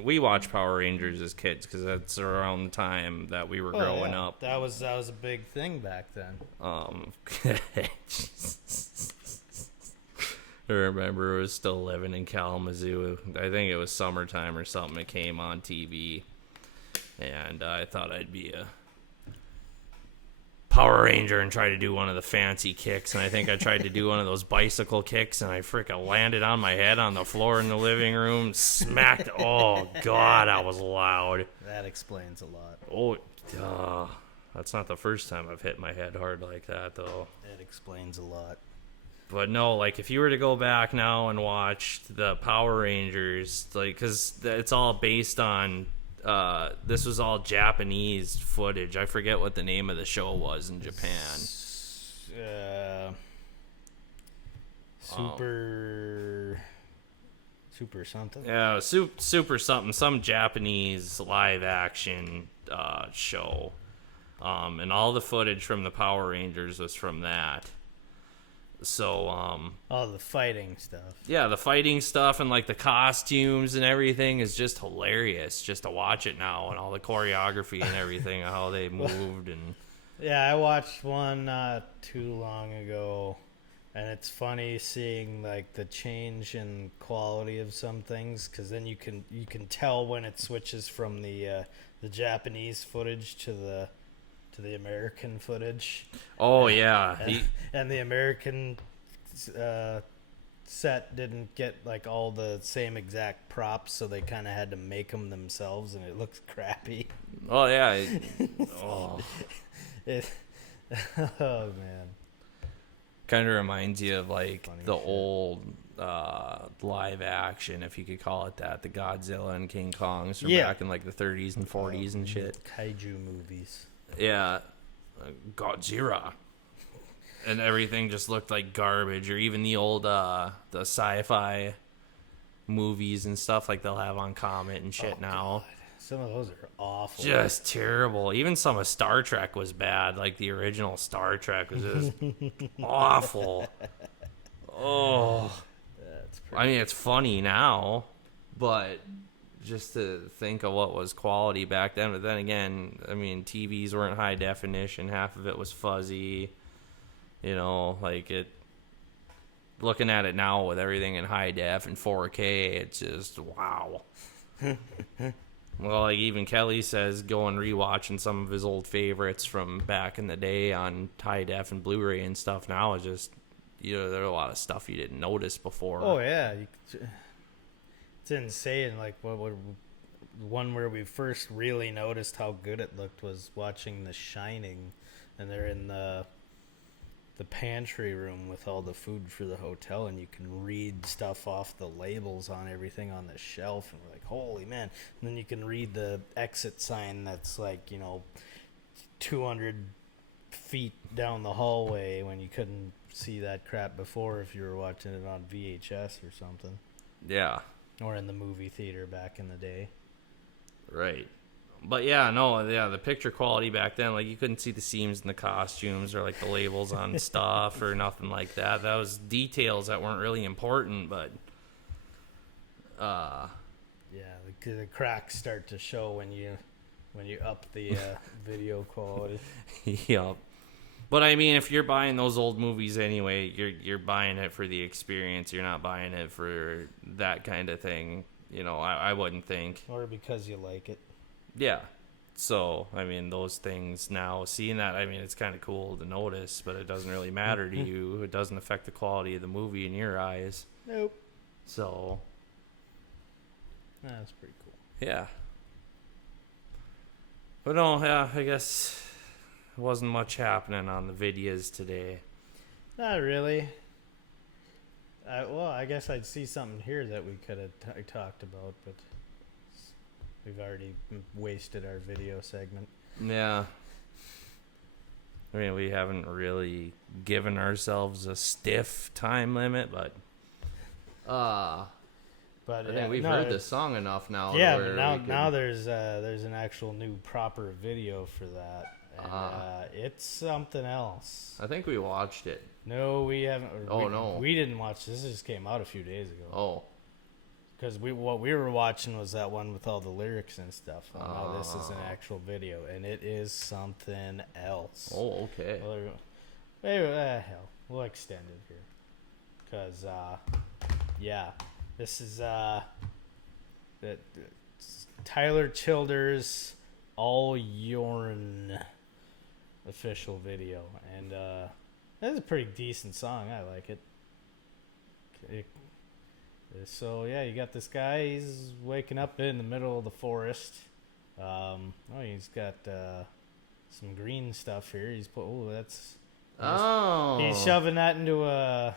we watched Power Rangers as kids, because that's around the time that we were growing up. That was a big thing back then. I remember I was still living in Kalamazoo. I think it was summertime or something. It came on TV. And I thought I'd be a Power Ranger and try to do one of the fancy kicks. And I think I tried to do one of those bicycle kicks, and I freaking landed on my head on the floor in the living room. Smacked. Oh, God, I was loud. That explains a lot. Oh, that's not the first time I've hit my head hard like that, though. It explains a lot. But no, like, if you were to go back now and watch the Power Rangers, like, because it's all based on... this was all Japanese footage. I forget what the name of the show was in Japan. Super something. Yeah, super something. Some Japanese live action show. And all the footage from the Power Rangers was from that. So, all the fighting stuff. Yeah, the fighting stuff and, like, the costumes and everything is just hilarious just to watch it now, and all the choreography and everything, how they moved. And yeah, I watched one not too long ago, and it's funny seeing, like, the change in quality of some things, because then you can tell when it switches from the Japanese footage to the American footage. Oh, yeah. And the American set didn't get, like, all the same exact props, so they kind of had to make them themselves, and it looks crappy. Oh, yeah. Oh, man. Kind of reminds you of, like, Funny the shit. old live action, if you could call it that, the Godzilla and King Kongs from back in, like, the 30s and 40s and shit. Kaiju movies. Yeah, Godzilla, and everything just looked like garbage. Or even the old the sci-fi movies and stuff, like they'll have on Comet and shit now. God. Some of those are awful. Just terrible. Even some of Star Trek was bad. Like the original Star Trek was just awful. Oh, I mean, it's funny now, but just to think of what was quality back then. But then again, I mean, TVs weren't high definition. Half of it was fuzzy. You know, like it. Looking at it now with everything in high def and 4K, it's just wow. Well, like even Kelly says, go and rewatching some of his old favorites from back in the day on high def and Blu-ray and stuff. Now it's just, you know, there's a lot of stuff you didn't notice before. Oh yeah. It's insane. Like what one where we first really noticed how good it looked was watching The Shining, and they're in the pantry room with all the food for the hotel, and you can read stuff off the labels on everything on the shelf, and we're like, holy man. And then you can read the exit sign that's like, you know, 200 feet down the hallway, when you couldn't see that crap before if you were watching it on VHS or something. Yeah. Or in the movie theater back in the day. Right. But yeah, no, yeah, the picture quality back then, like you couldn't see the seams in the costumes or like the labels on stuff or nothing like that. That was details that weren't really important, but yeah, the cracks start to show when you up the video quality. Yep. But I mean, if you're buying those old movies anyway, you're buying it for the experience. You're not buying it for that kind of thing. You know, I wouldn't think. Or because you like it. Yeah. So, I mean, those things now, seeing that, I mean, it's kind of cool to notice, but it doesn't really matter to you. It doesn't affect the quality of the movie in your eyes. Nope. So. That's pretty cool. Yeah. But no, yeah, I guess wasn't much happening on the videos today. Not really. Well, I guess I'd see something here that we could have talked about, but we've already wasted our video segment. Yeah. I mean, we haven't really given ourselves a stiff time limit, but I think we've heard this song enough now. Yeah, but now there's an actual new proper video for that, and it's something else. I think we watched it. No, we haven't. No, we didn't watch this. This just came out a few days ago. Oh, because what we were watching was that one with all the lyrics and stuff. Now this is an actual video, and it is something else. Oh, okay. Well, maybe hell, we'll extend it here, because yeah, this is Tyler Childers' All Yourn official video, and it's a pretty decent song. I like it. So yeah, you got this guy. He's waking up in the middle of the forest. He's got some green stuff here. He's he's shoving that into an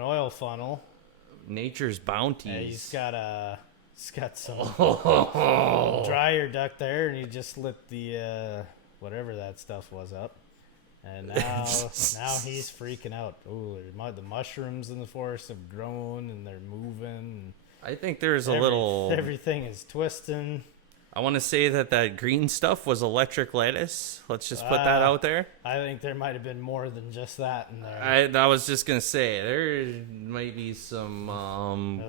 oil funnel. Nature's bounties. He's got some dryer duct there, and he just lit the whatever that stuff was up. And now he's freaking out. Ooh, the mushrooms in the forest have grown, and they're moving. I think there's everything is twisting. I want to say that green stuff was electric lettuce. Let's just put that out there. I think there might have been more than just that in there. I was just gonna say there might be some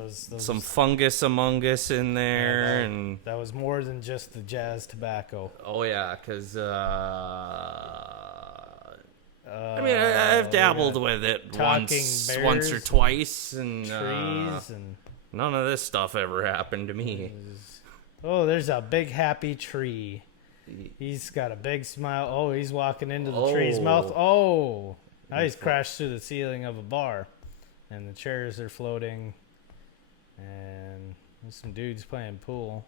some fungus among us in there, and that was more than just the jazz tobacco. Oh yeah, because I mean I've dabbled with it once or twice, and trees and none of this stuff ever happened to me. Oh, there's a big happy tree. He's got a big smile. Oh, he's walking into the tree's mouth. Oh, now he's crashed through the ceiling of a bar. And the chairs are floating. And there's some dudes playing pool.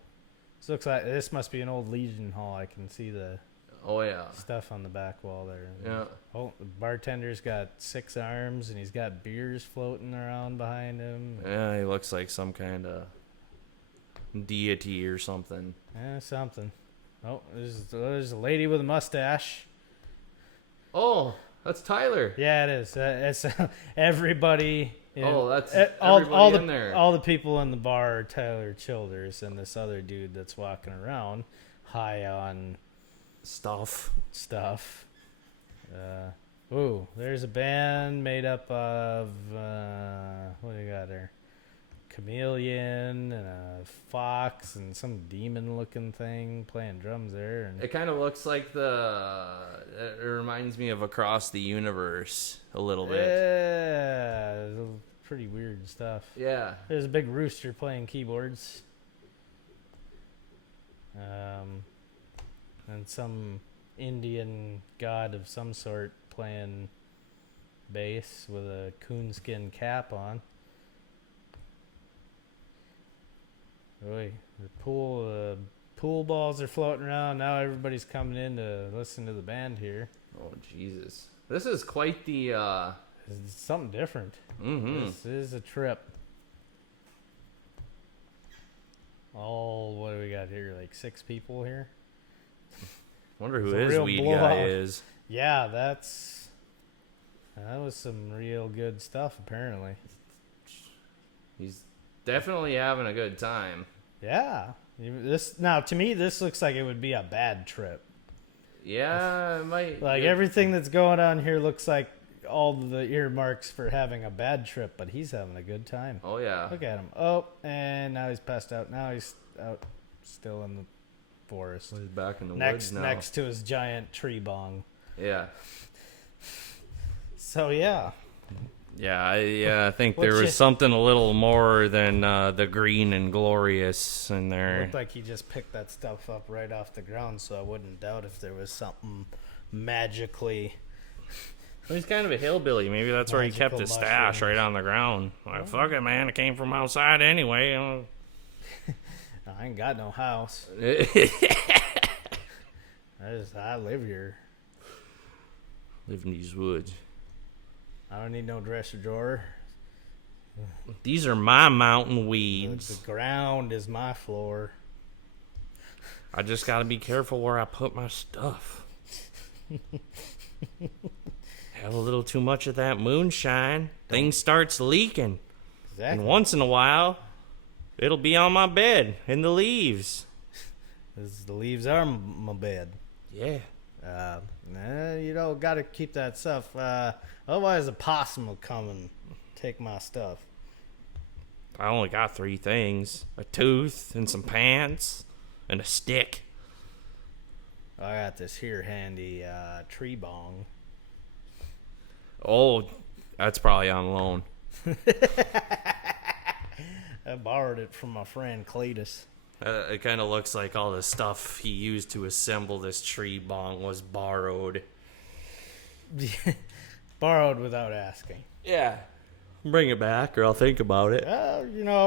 This must be an old Legion Hall. I can see the stuff on the back wall there. Yeah. Oh, the bartender's got 6 arms, and he's got beers floating around behind him. Yeah, he looks like some kind of deity or something. Yeah, something. Oh, there's a lady with a mustache. Oh, that's Tyler. Yeah, it is. It's everybody. That's everybody in there. All the people in the bar are Tyler Childers and this other dude that's walking around high on stuff. Ooh, there's a band made up of what do you got there? Chameleon and a fox and some demon-looking thing playing drums there. And it kind of looks like it reminds me of Across the Universe a little bit. Yeah, pretty weird stuff. Yeah. There's a big rooster playing keyboards. And some Indian god of some sort playing bass with a coonskin cap on. Boy, the pool balls are floating around. Now everybody's coming in to listen to the band here. Oh, Jesus. This is quite the... It's something different. Mm-hmm. This is a trip. What do we got here? Like 6 people here? Wonder who his weed guy is. Yeah, that was some real good stuff, apparently. He's definitely having a good time. Yeah. To me, this looks like it would be a bad trip. Yeah, it might. Like everything that's going on here looks like all the earmarks for having a bad trip, but he's having a good time. Oh yeah. Look at him. Oh, and now he's passed out. Now he's out, still in the forest. He's back in the woods now. Next to his giant tree bong. Yeah. So yeah. Yeah, I think there was something a little more than the green and glorious in there. It looked like he just picked that stuff up right off the ground, so I wouldn't doubt if there was something magically Well, he's kind of a hillbilly. Maybe that's where he kept his stash, mushrooms. right on the ground. Like, fuck it, man. It came from outside anyway. I ain't got no house. I live here. Live in these woods. I don't need no dresser drawer. These are my mountain weeds. The ground is my floor. I just got to be careful where I put my stuff. Have a little too much of that moonshine. Things starts leaking. Exactly. And once in a while, it'll be on my bed in the leaves. The leaves are my bed. Yeah. You don't got to keep that stuff. Otherwise, a possum will come and take my stuff. I only got 3 things. A tooth and some pants and a stick. I got this here handy tree bong. Oh, that's probably on loan. I borrowed it from my friend Cletus. It kind of looks like all the stuff he used to assemble this tree bong was borrowed. Borrowed without asking. Yeah. Bring it back or I'll think about it. Cletus,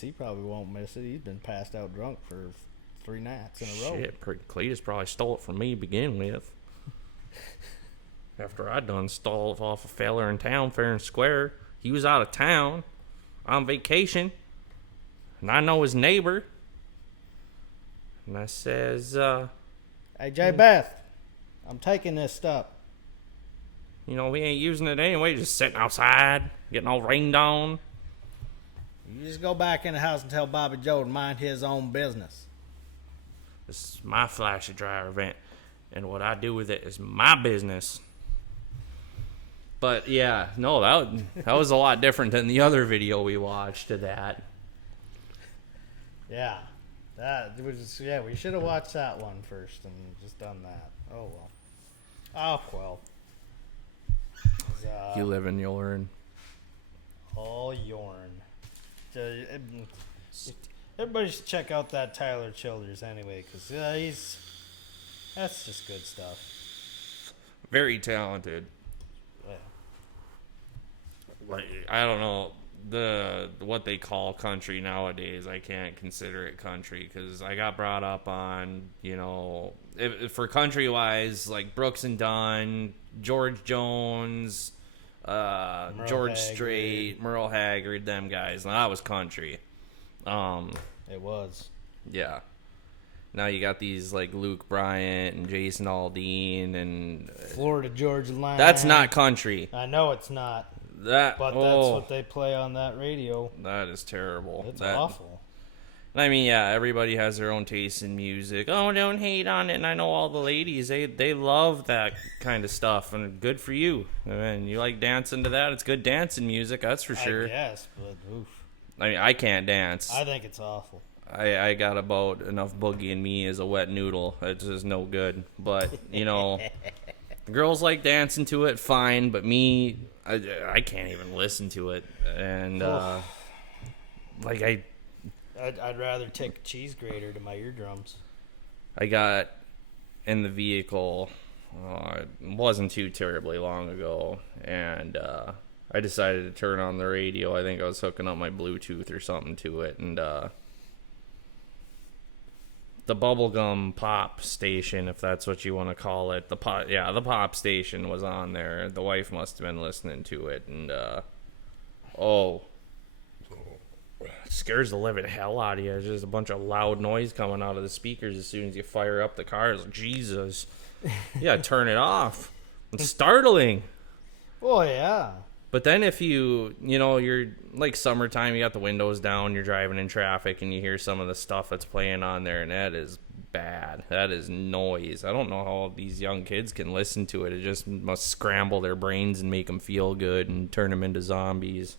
he probably won't miss it. He's been passed out drunk for 3 nights in a row. Shit, Cletus probably stole it from me to begin with. After I done stole it off a feller in town, fair and square. He was out of town on vacation. And I know his neighbor. And I says, Hey, J. Beth, I'm taking this stuff. we ain't using it anyway, just sitting outside, getting all rained on. You just go back in the house and tell Bobby Joe to mind his own business. This is my flashy dryer event. And what I do with it is my business. But yeah, no, that was a lot different than the other video we watched of that. Yeah. We should have watched that one first and just done that. Oh, well. Oh, well. You live and you'll learn. All yourn. Everybody should check out that Tyler Childers anyway, because that's just good stuff. Very talented. Yeah. Like, I don't know what they call country nowadays. I can't consider it country because I got brought up on, for country wise, like Brooks and Dunn, George Jones, George Haggard. Strait, Merle Haggard, them guys. Now that was country. It was. Yeah. Now you got these like Luke Bryant and Jason Aldean and Florida Georgia Line. that's not country. I know it's not. That's what they play on that radio. That is terrible. It's awful. I mean, yeah, everybody has their own taste in music. Oh, don't hate on it. And I know all the ladies, they love that kind of stuff, and good for you. I mean, you like dancing to that. It's good dancing music, that's for sure. I guess, but oof. I mean, I can't dance. I think it's awful. I got about enough boogie in me as a wet noodle. It's just no good. But, girls like dancing to it, fine. But me, I can't even listen to it. And, I'd rather take a cheese grater to my eardrums. I got in the vehicle, it wasn't too terribly long ago, and I decided to turn on the radio. I think I was hooking up my Bluetooth or something to it, and the bubblegum pop station, if that's what you want to call it, the pop station was on there. The wife must have been listening to it, and it scares the living hell out of you. There's just a bunch of loud noise coming out of the speakers as soon as you fire up the car. It's like, Jesus. You gotta turn it off. It's startling. Oh, yeah. But then if you're like summertime, you got the windows down, you're driving in traffic, and you hear some of the stuff that's playing on there, and that is bad. That is noise. I don't know how these young kids can listen to it. It just must scramble their brains and make them feel good and turn them into zombies.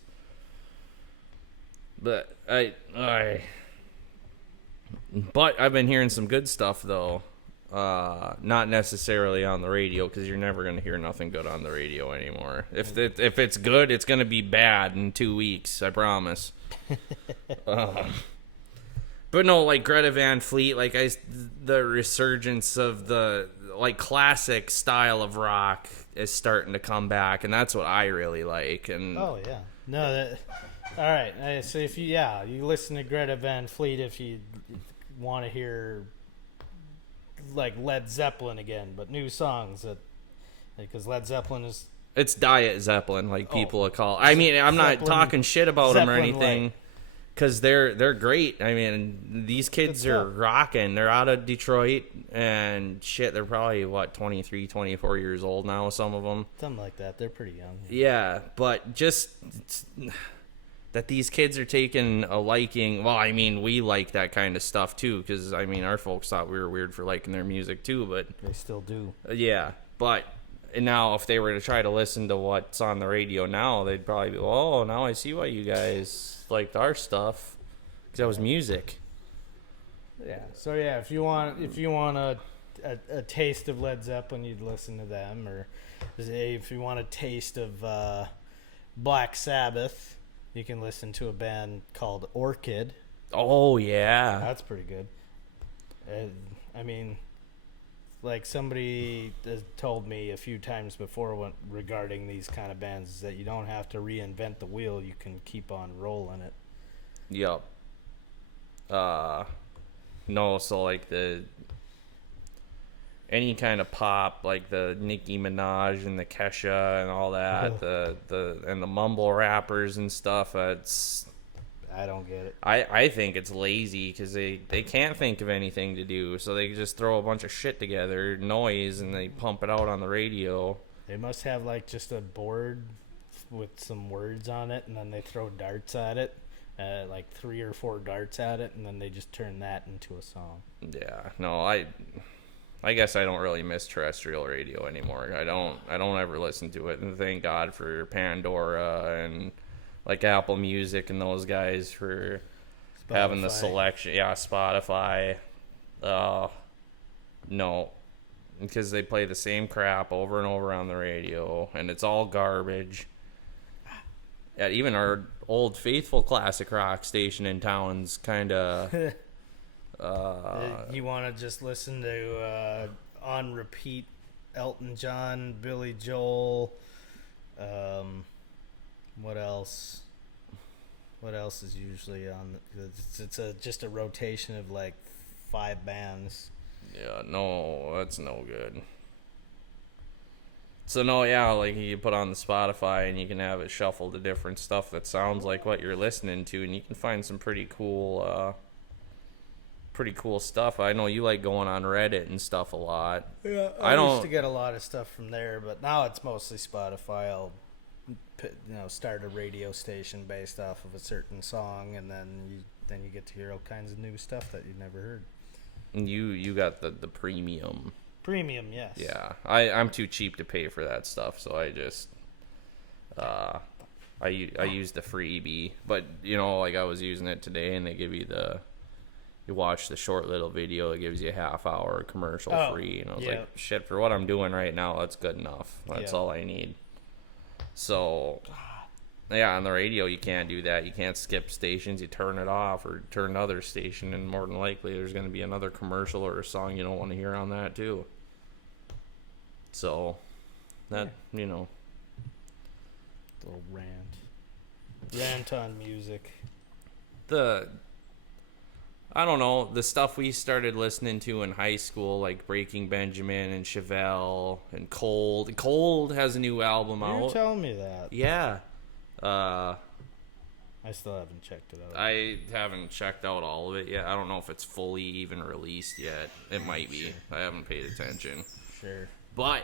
But I've been hearing some good stuff though. Not necessarily on the radio, because you're never gonna hear nothing good on the radio anymore. If it's good, it's gonna be bad in 2 weeks. I promise. But no, like Greta Van Fleet, the resurgence of the like classic style of rock is starting to come back, and that's what I really like. And oh yeah, no, that all right. So if you listen to Greta Van Fleet if you want to hear like Led Zeppelin again, but new songs because Led Zeppelin is it's Diet Zeppelin, like people would call. I mean, I'm not talking shit about them or anything. Because they're great. I mean, these kids are rocking. They're out of Detroit, and shit, they're probably, 23, 24 years old now, some of them. Something like that. They're pretty young. Yeah, but just that these kids are taking a liking. Well, I mean, we like that kind of stuff, too, because, I mean, our folks thought we were weird for liking their music, too, but... They still do. Yeah, but... And now, if they were to try to listen to what's on the radio now, they'd probably be, oh, now I see why you guys liked our stuff, because that was music. Yeah. So yeah, if you want a taste of Led Zeppelin, you'd listen to them, or if you want a taste of Black Sabbath, you can listen to a band called Orchid. Oh yeah, that's pretty good. I mean. Like somebody has told me a few times before regarding these kind of bands is that you don't have to reinvent the wheel. You can keep on rolling it. Yep. No, so like any kind of pop, like the Nicki Minaj and the Kesha and all that, and the mumble rappers and stuff, I don't get it. I think it's lazy because they can't think of anything to do, so they just throw a bunch of shit together, noise, and they pump it out on the radio. They must have like just a board with some words on it, and then they throw darts at it, like 3 or 4 darts at it, and then they just turn that into a song. Yeah, no, I guess I don't really miss terrestrial radio anymore. I don't ever listen to it, and thank God for Pandora and like Apple Music and those guys for having the selection. Yeah, Spotify. No, because they play the same crap over and over on the radio, and it's all garbage. Yeah, even our old faithful classic rock station in town's kind of... you want to just listen to on repeat Elton John, Billy Joel... What else? What else is usually on? It's just a rotation of like 5 bands. Yeah, no, that's no good. So no, yeah, like you put on the Spotify and you can have it shuffle to different stuff that sounds like what you're listening to, and you can find some pretty cool stuff. I know you like going on Reddit and stuff a lot. Yeah, I used to get a lot of stuff from there, but now it's mostly Spotify. I'll start a radio station based off of a certain song, and then you get to hear all kinds of new stuff that you've never heard. And you got the premium. Premium, yes. Yeah, I'm too cheap to pay for that stuff, so I just I use the freebie. But like I was using it today, and they give you you watch the short little video, it gives you a half hour commercial free, and I was like, shit, for what I'm doing right now, that's good enough. That's all I need. So, yeah, on the radio, you can't do that. You can't skip stations. You turn it off or turn another station, and more than likely there's going to be another commercial or a song you don't want to hear on that, too. So, that, Little rant. Rant on music. I don't know, the stuff we started listening to in high school, like Breaking Benjamin and Chevelle and Cold. Cold has a new album out. You're telling me that. Yeah. I still haven't checked it out. I haven't checked out all of it yet. I don't know if it's fully even released yet. It might be. I haven't paid attention. Sure. But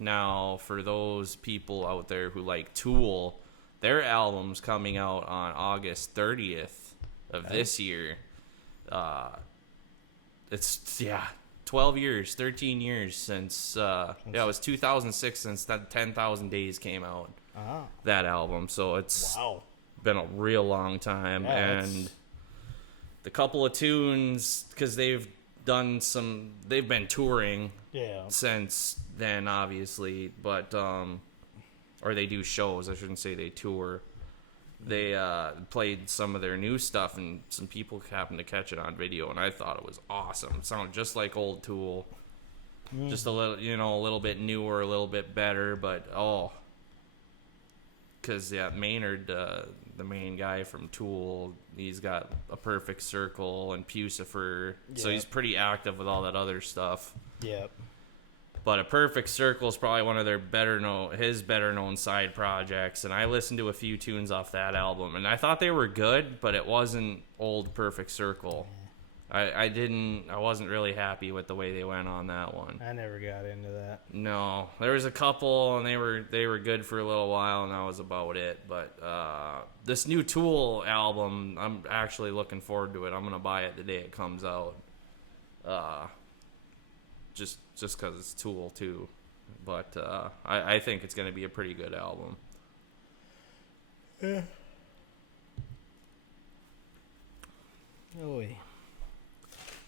now, for those people out there who like Tool, their album's coming out on August 30th of this year. It's 12 years, 13 years since it was 2006 since that 10,000 Days came out. That album, so it's been a real long time. And the couple of tunes, because they've been touring since then, obviously, but or they do shows, I shouldn't say they tour. They played some of their new stuff, and some people happened to catch it on video, and I thought it was awesome. It sounded just like old Tool. just a little, a little bit newer, a little bit better. But because Maynard, the main guy from Tool, he's got a Perfect Circle and Pucifer, so he's pretty active with all that other stuff. Yep. But a Perfect Circle is probably one of their better known side projects, and I listened to a few tunes off that album, and I thought they were good, but it wasn't old Perfect Circle. I wasn't really happy with the way they went on that one. I never got into that. No, there was a couple, and they were good for a little while, and that was about it. But this new Tool album, I'm actually looking forward to it. I'm gonna buy it the day it comes out. Just because it's Tool too, but I think it's gonna be a pretty good album. Yeah. Oh.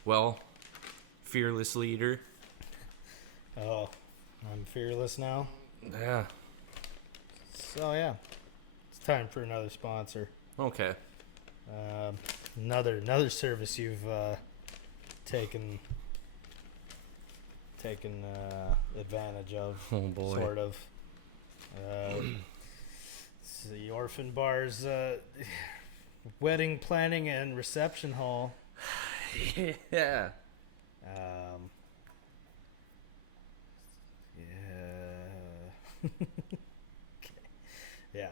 Well, fearless leader. Oh, I'm fearless now. Yeah. So it's time for another sponsor. Okay. Another service you've taken advantage of. Oh boy. Sort of. It's the Orphan Bar's wedding planning and reception hall. Yeah. Yeah.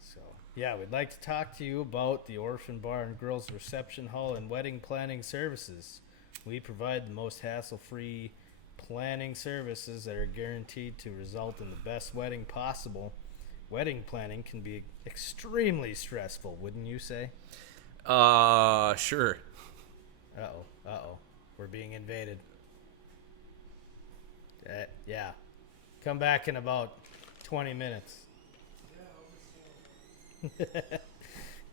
So, we'd like to talk to you about the Orphan Bar and Girls Reception Hall and wedding planning services. We provide the most hassle-free planning services that are guaranteed to result in the best wedding possible. Wedding planning can be extremely stressful, wouldn't you say? Sure. Uh-oh. We're being invaded. Yeah. Come back in about 20 minutes.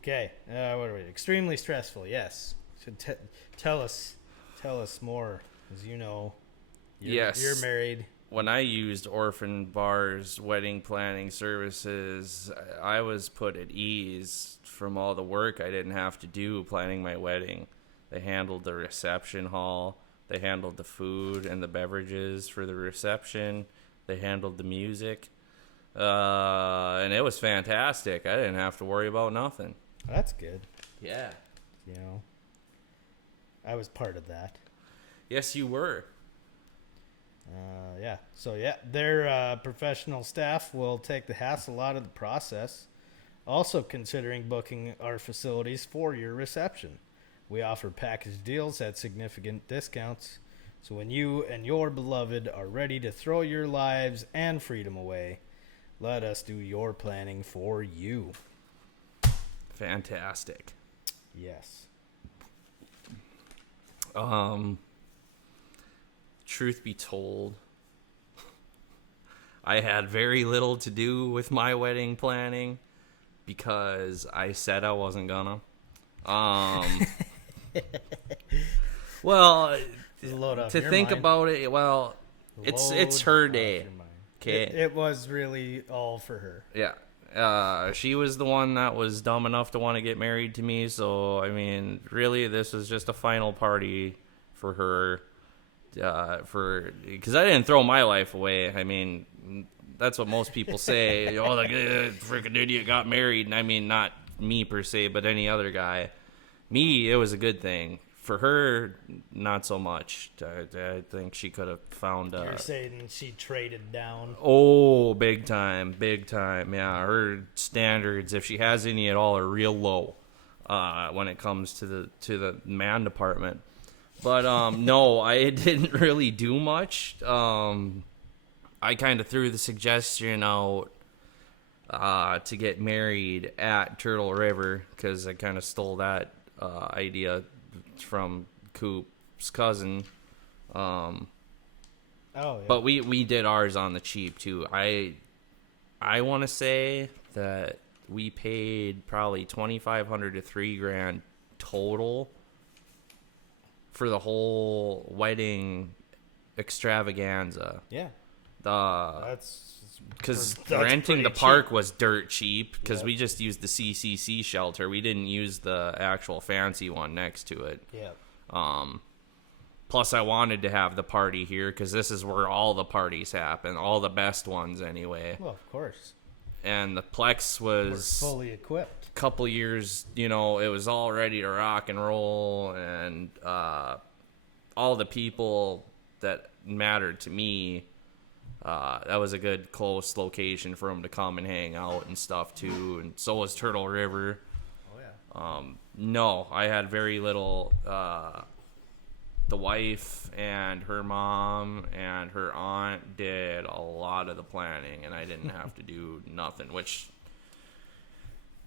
Okay. What are we? Extremely stressful, yes. So tell us more, as you know. You're married. When I used Orphan Bar's wedding planning services, I was put at ease from all the work I didn't have to do planning my wedding. They handled the reception hall. They handled the food and the beverages for the reception. They handled the music. And it was fantastic. I didn't have to worry about nothing. That's good. Yeah. I was part of that. Yes, you were. So, their professional staff will take the hassle out of the process. Also considering booking our facilities for your reception. We offer package deals at significant discounts. So when you and your beloved are ready to throw your lives and freedom away, let us do your planning for you. Fantastic. Yes. Truth be told, I had very little to do with my wedding planning because I said I wasn't gonna. Well, to think about it, well, it's her day. Okay. It was really all for her. Yeah. She was the one that was dumb enough to want to get married to me, so I mean, really, this was just a final party for her. Because I didn't throw my life away. I mean, that's what most people say. Oh, the freaking idiot got married. And I mean, not me per se, but any other guy. Me, it was a good thing. For her, not so much. I think she could have found... You're saying she traded down? Oh, big time. Yeah, her standards, if she has any at all, are real low when it comes to the man department. But no, I didn't really do much. I kind of threw the suggestion out to get married at Turtle River because I kind of stole that idea from Coop's cousin. Oh, yeah. But we did ours on the cheap too. I want to say that we paid probably $2,500 to $3,000 total for the whole wedding extravaganza. Yeah. That's because renting the park was dirt cheap because we just used the CCC shelter. We didn't use the actual fancy one next to it. Yeah. Plus, I wanted to have the party here because this is where all the parties happen, all the best ones anyway. Well, of course. And the Plex was We're fully equipped. a couple years, it was all ready to rock and roll, and all the people that mattered to me, that was a good close location for them to come and hang out and stuff too. And so was Turtle River. Oh yeah. No, I had very little. The wife and her mom and her aunt did a lot of the planning, and I didn't have to do nothing, which,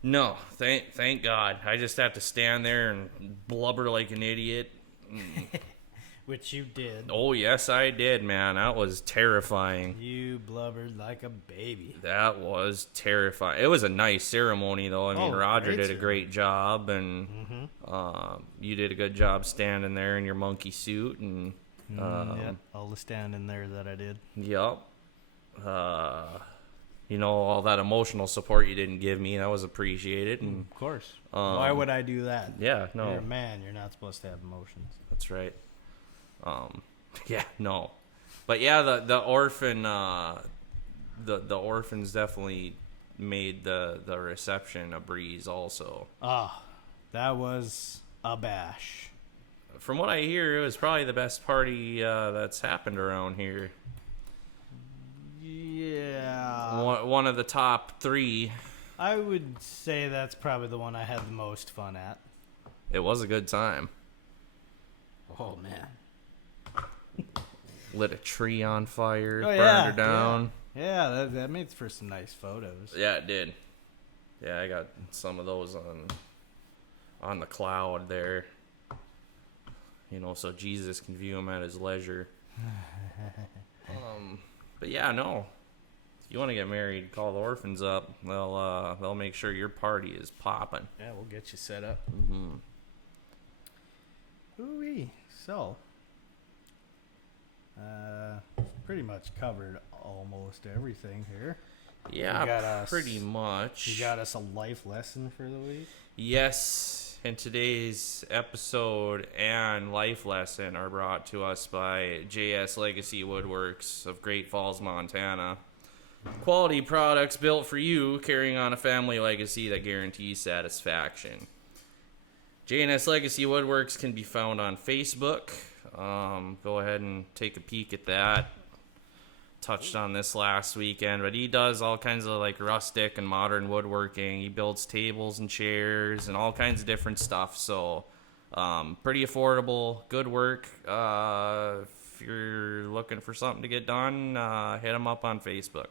no, thank God. I just have to stand there and blubber like an idiot. Which you did. Oh, yes, I did, man. That was terrifying. You blubbered like a baby. That was terrifying. It was a nice ceremony, though. I mean, Roger did a great job, and you did a good job standing there in your monkey suit. And yeah, all the standing there that I did. Yep. All that emotional support you didn't give me, that was appreciated. And of course. Why would I do that? Yeah, no. You're a man. You're not supposed to have emotions. That's right. Yeah, no. But yeah, the orphan, the orphans definitely made the reception a breeze also. That was a bash. From what I hear, it was probably the best party that's happened around here. Yeah. One of the top 3. I would say that's probably the one I had the most fun at. It was a good time. Oh, man. Lit a tree on fire, burned her down. Yeah, that made for some nice photos. Yeah, it did. Yeah, I got some of those on the cloud there. So Jesus can view them at his leisure. But yeah, no. If you want to get married, call the orphans up. They'll make sure your party is popping. Yeah, we'll get you set up. Mm-hmm. Ooh-wee. So, pretty much covered almost everything here. Yeah, pretty much. You got us a life lesson for the week? Yes, and today's episode and life lesson are brought to us by JS Legacy Woodworks of Great Falls, Montana. Quality products built for you, carrying on a family legacy that guarantees satisfaction. J&S Legacy Woodworks can be found on Facebook. Go ahead and take a peek at that. Touched on this last weekend, but he does all kinds of like rustic and modern woodworking. He builds tables and chairs and all kinds of different stuff. So, pretty affordable, good work. If you're looking for something to get done, hit him up on Facebook.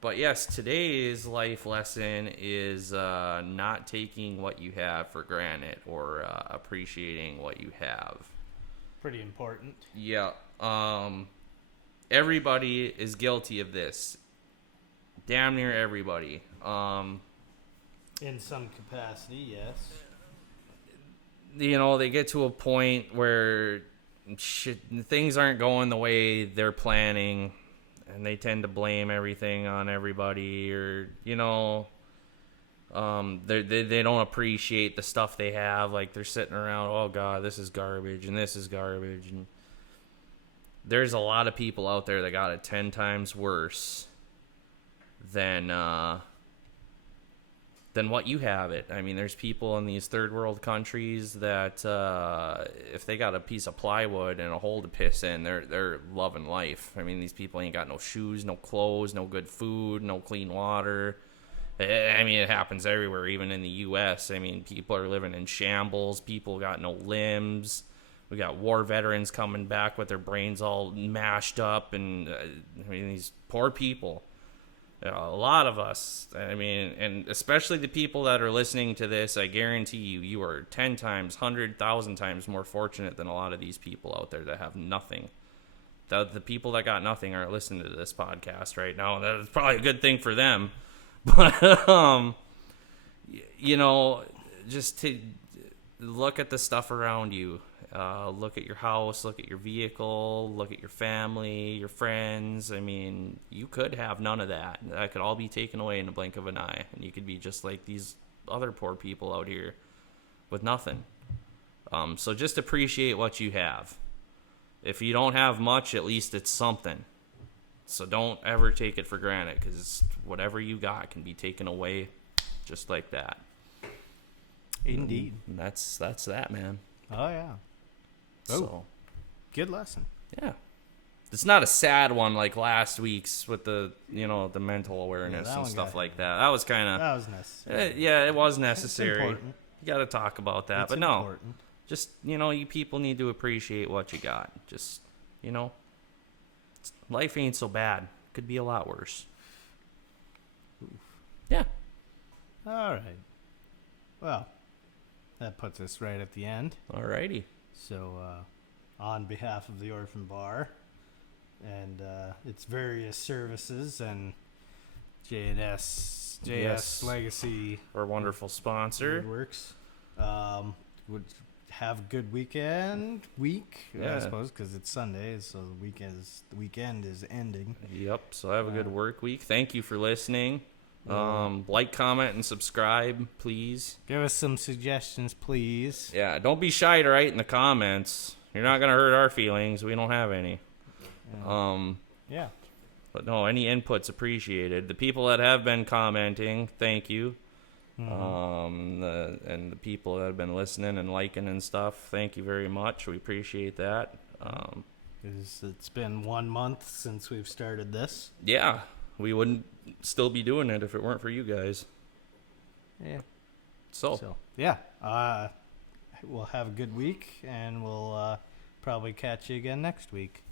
But yes, today's life lesson is not taking what you have for granted or appreciating what you have. Pretty important. Yeah. Everybody is guilty of this. Damn near everybody. In some capacity, yes. They get to a point where things aren't going the way they're planning. And they tend to blame everything on everybody, or they don't appreciate the stuff they have. Like they're sitting around, oh God, this is garbage, and this is garbage. And there's a lot of people out there that got it 10 times worse than what you have it. I mean, there's people in these third world countries that if they got a piece of plywood and a hole to piss in, they're loving life. I mean, these people ain't got no shoes, no clothes, no good food, no clean water. I mean, it happens everywhere, even in the U.S. I mean, people are living in shambles. People got no limbs. We got war veterans coming back with their brains all mashed up, and I mean, these poor people. A lot of us, I mean, and especially the people that are listening to this, I guarantee you are 10 times, 100,000 times more fortunate than a lot of these people out there that have nothing. The people that got nothing aren't listening to this podcast right now. That's probably a good thing for them. But, just to look at the stuff around you. Look at your house, look at your vehicle, look at your family, your friends. I mean, you could have none of that. That could all be taken away in the blink of an eye. And you could be just like these other poor people out here with nothing. So just appreciate what you have. If you don't have much, at least it's something. So don't ever take it for granted, because whatever you got can be taken away just like that. Indeed. And that's that, man. Oh, yeah. So, good lesson. yeah. It's not a sad one like last week's with the, the mental awareness and stuff like that. That was kind of... That was necessary. Yeah, it was necessary. It's important. You got to talk about that. It's but no, important. just, you people need to appreciate what you got. Just, life ain't so bad. Could be a lot worse. Oof. Yeah. All right. Well, that puts us right at the end. Alrighty. So, on behalf of the Orphan Bar and its various services and JS Yes. Legacy, Our wonderful sponsor. Woodworks, would have a good week, I Yeah. suppose, because it's Sunday, so the weekend is ending. Yep. So have a good work week. Thank you for listening. Like, comment, and subscribe, please. Give us some suggestions, please. Yeah, don't be shy to write in the comments. You're not gonna hurt our feelings. We don't have any. Yeah. But no, any input's appreciated. The people that have been commenting, thank you. Mm-hmm. And the people that have been listening and liking and stuff, thank you very much. We appreciate that. It's been 1 month since we've started this. Yeah, we wouldn't still be doing it if it weren't for you guys. Yeah. So yeah. We'll have a good week, and we'll probably catch you again next week.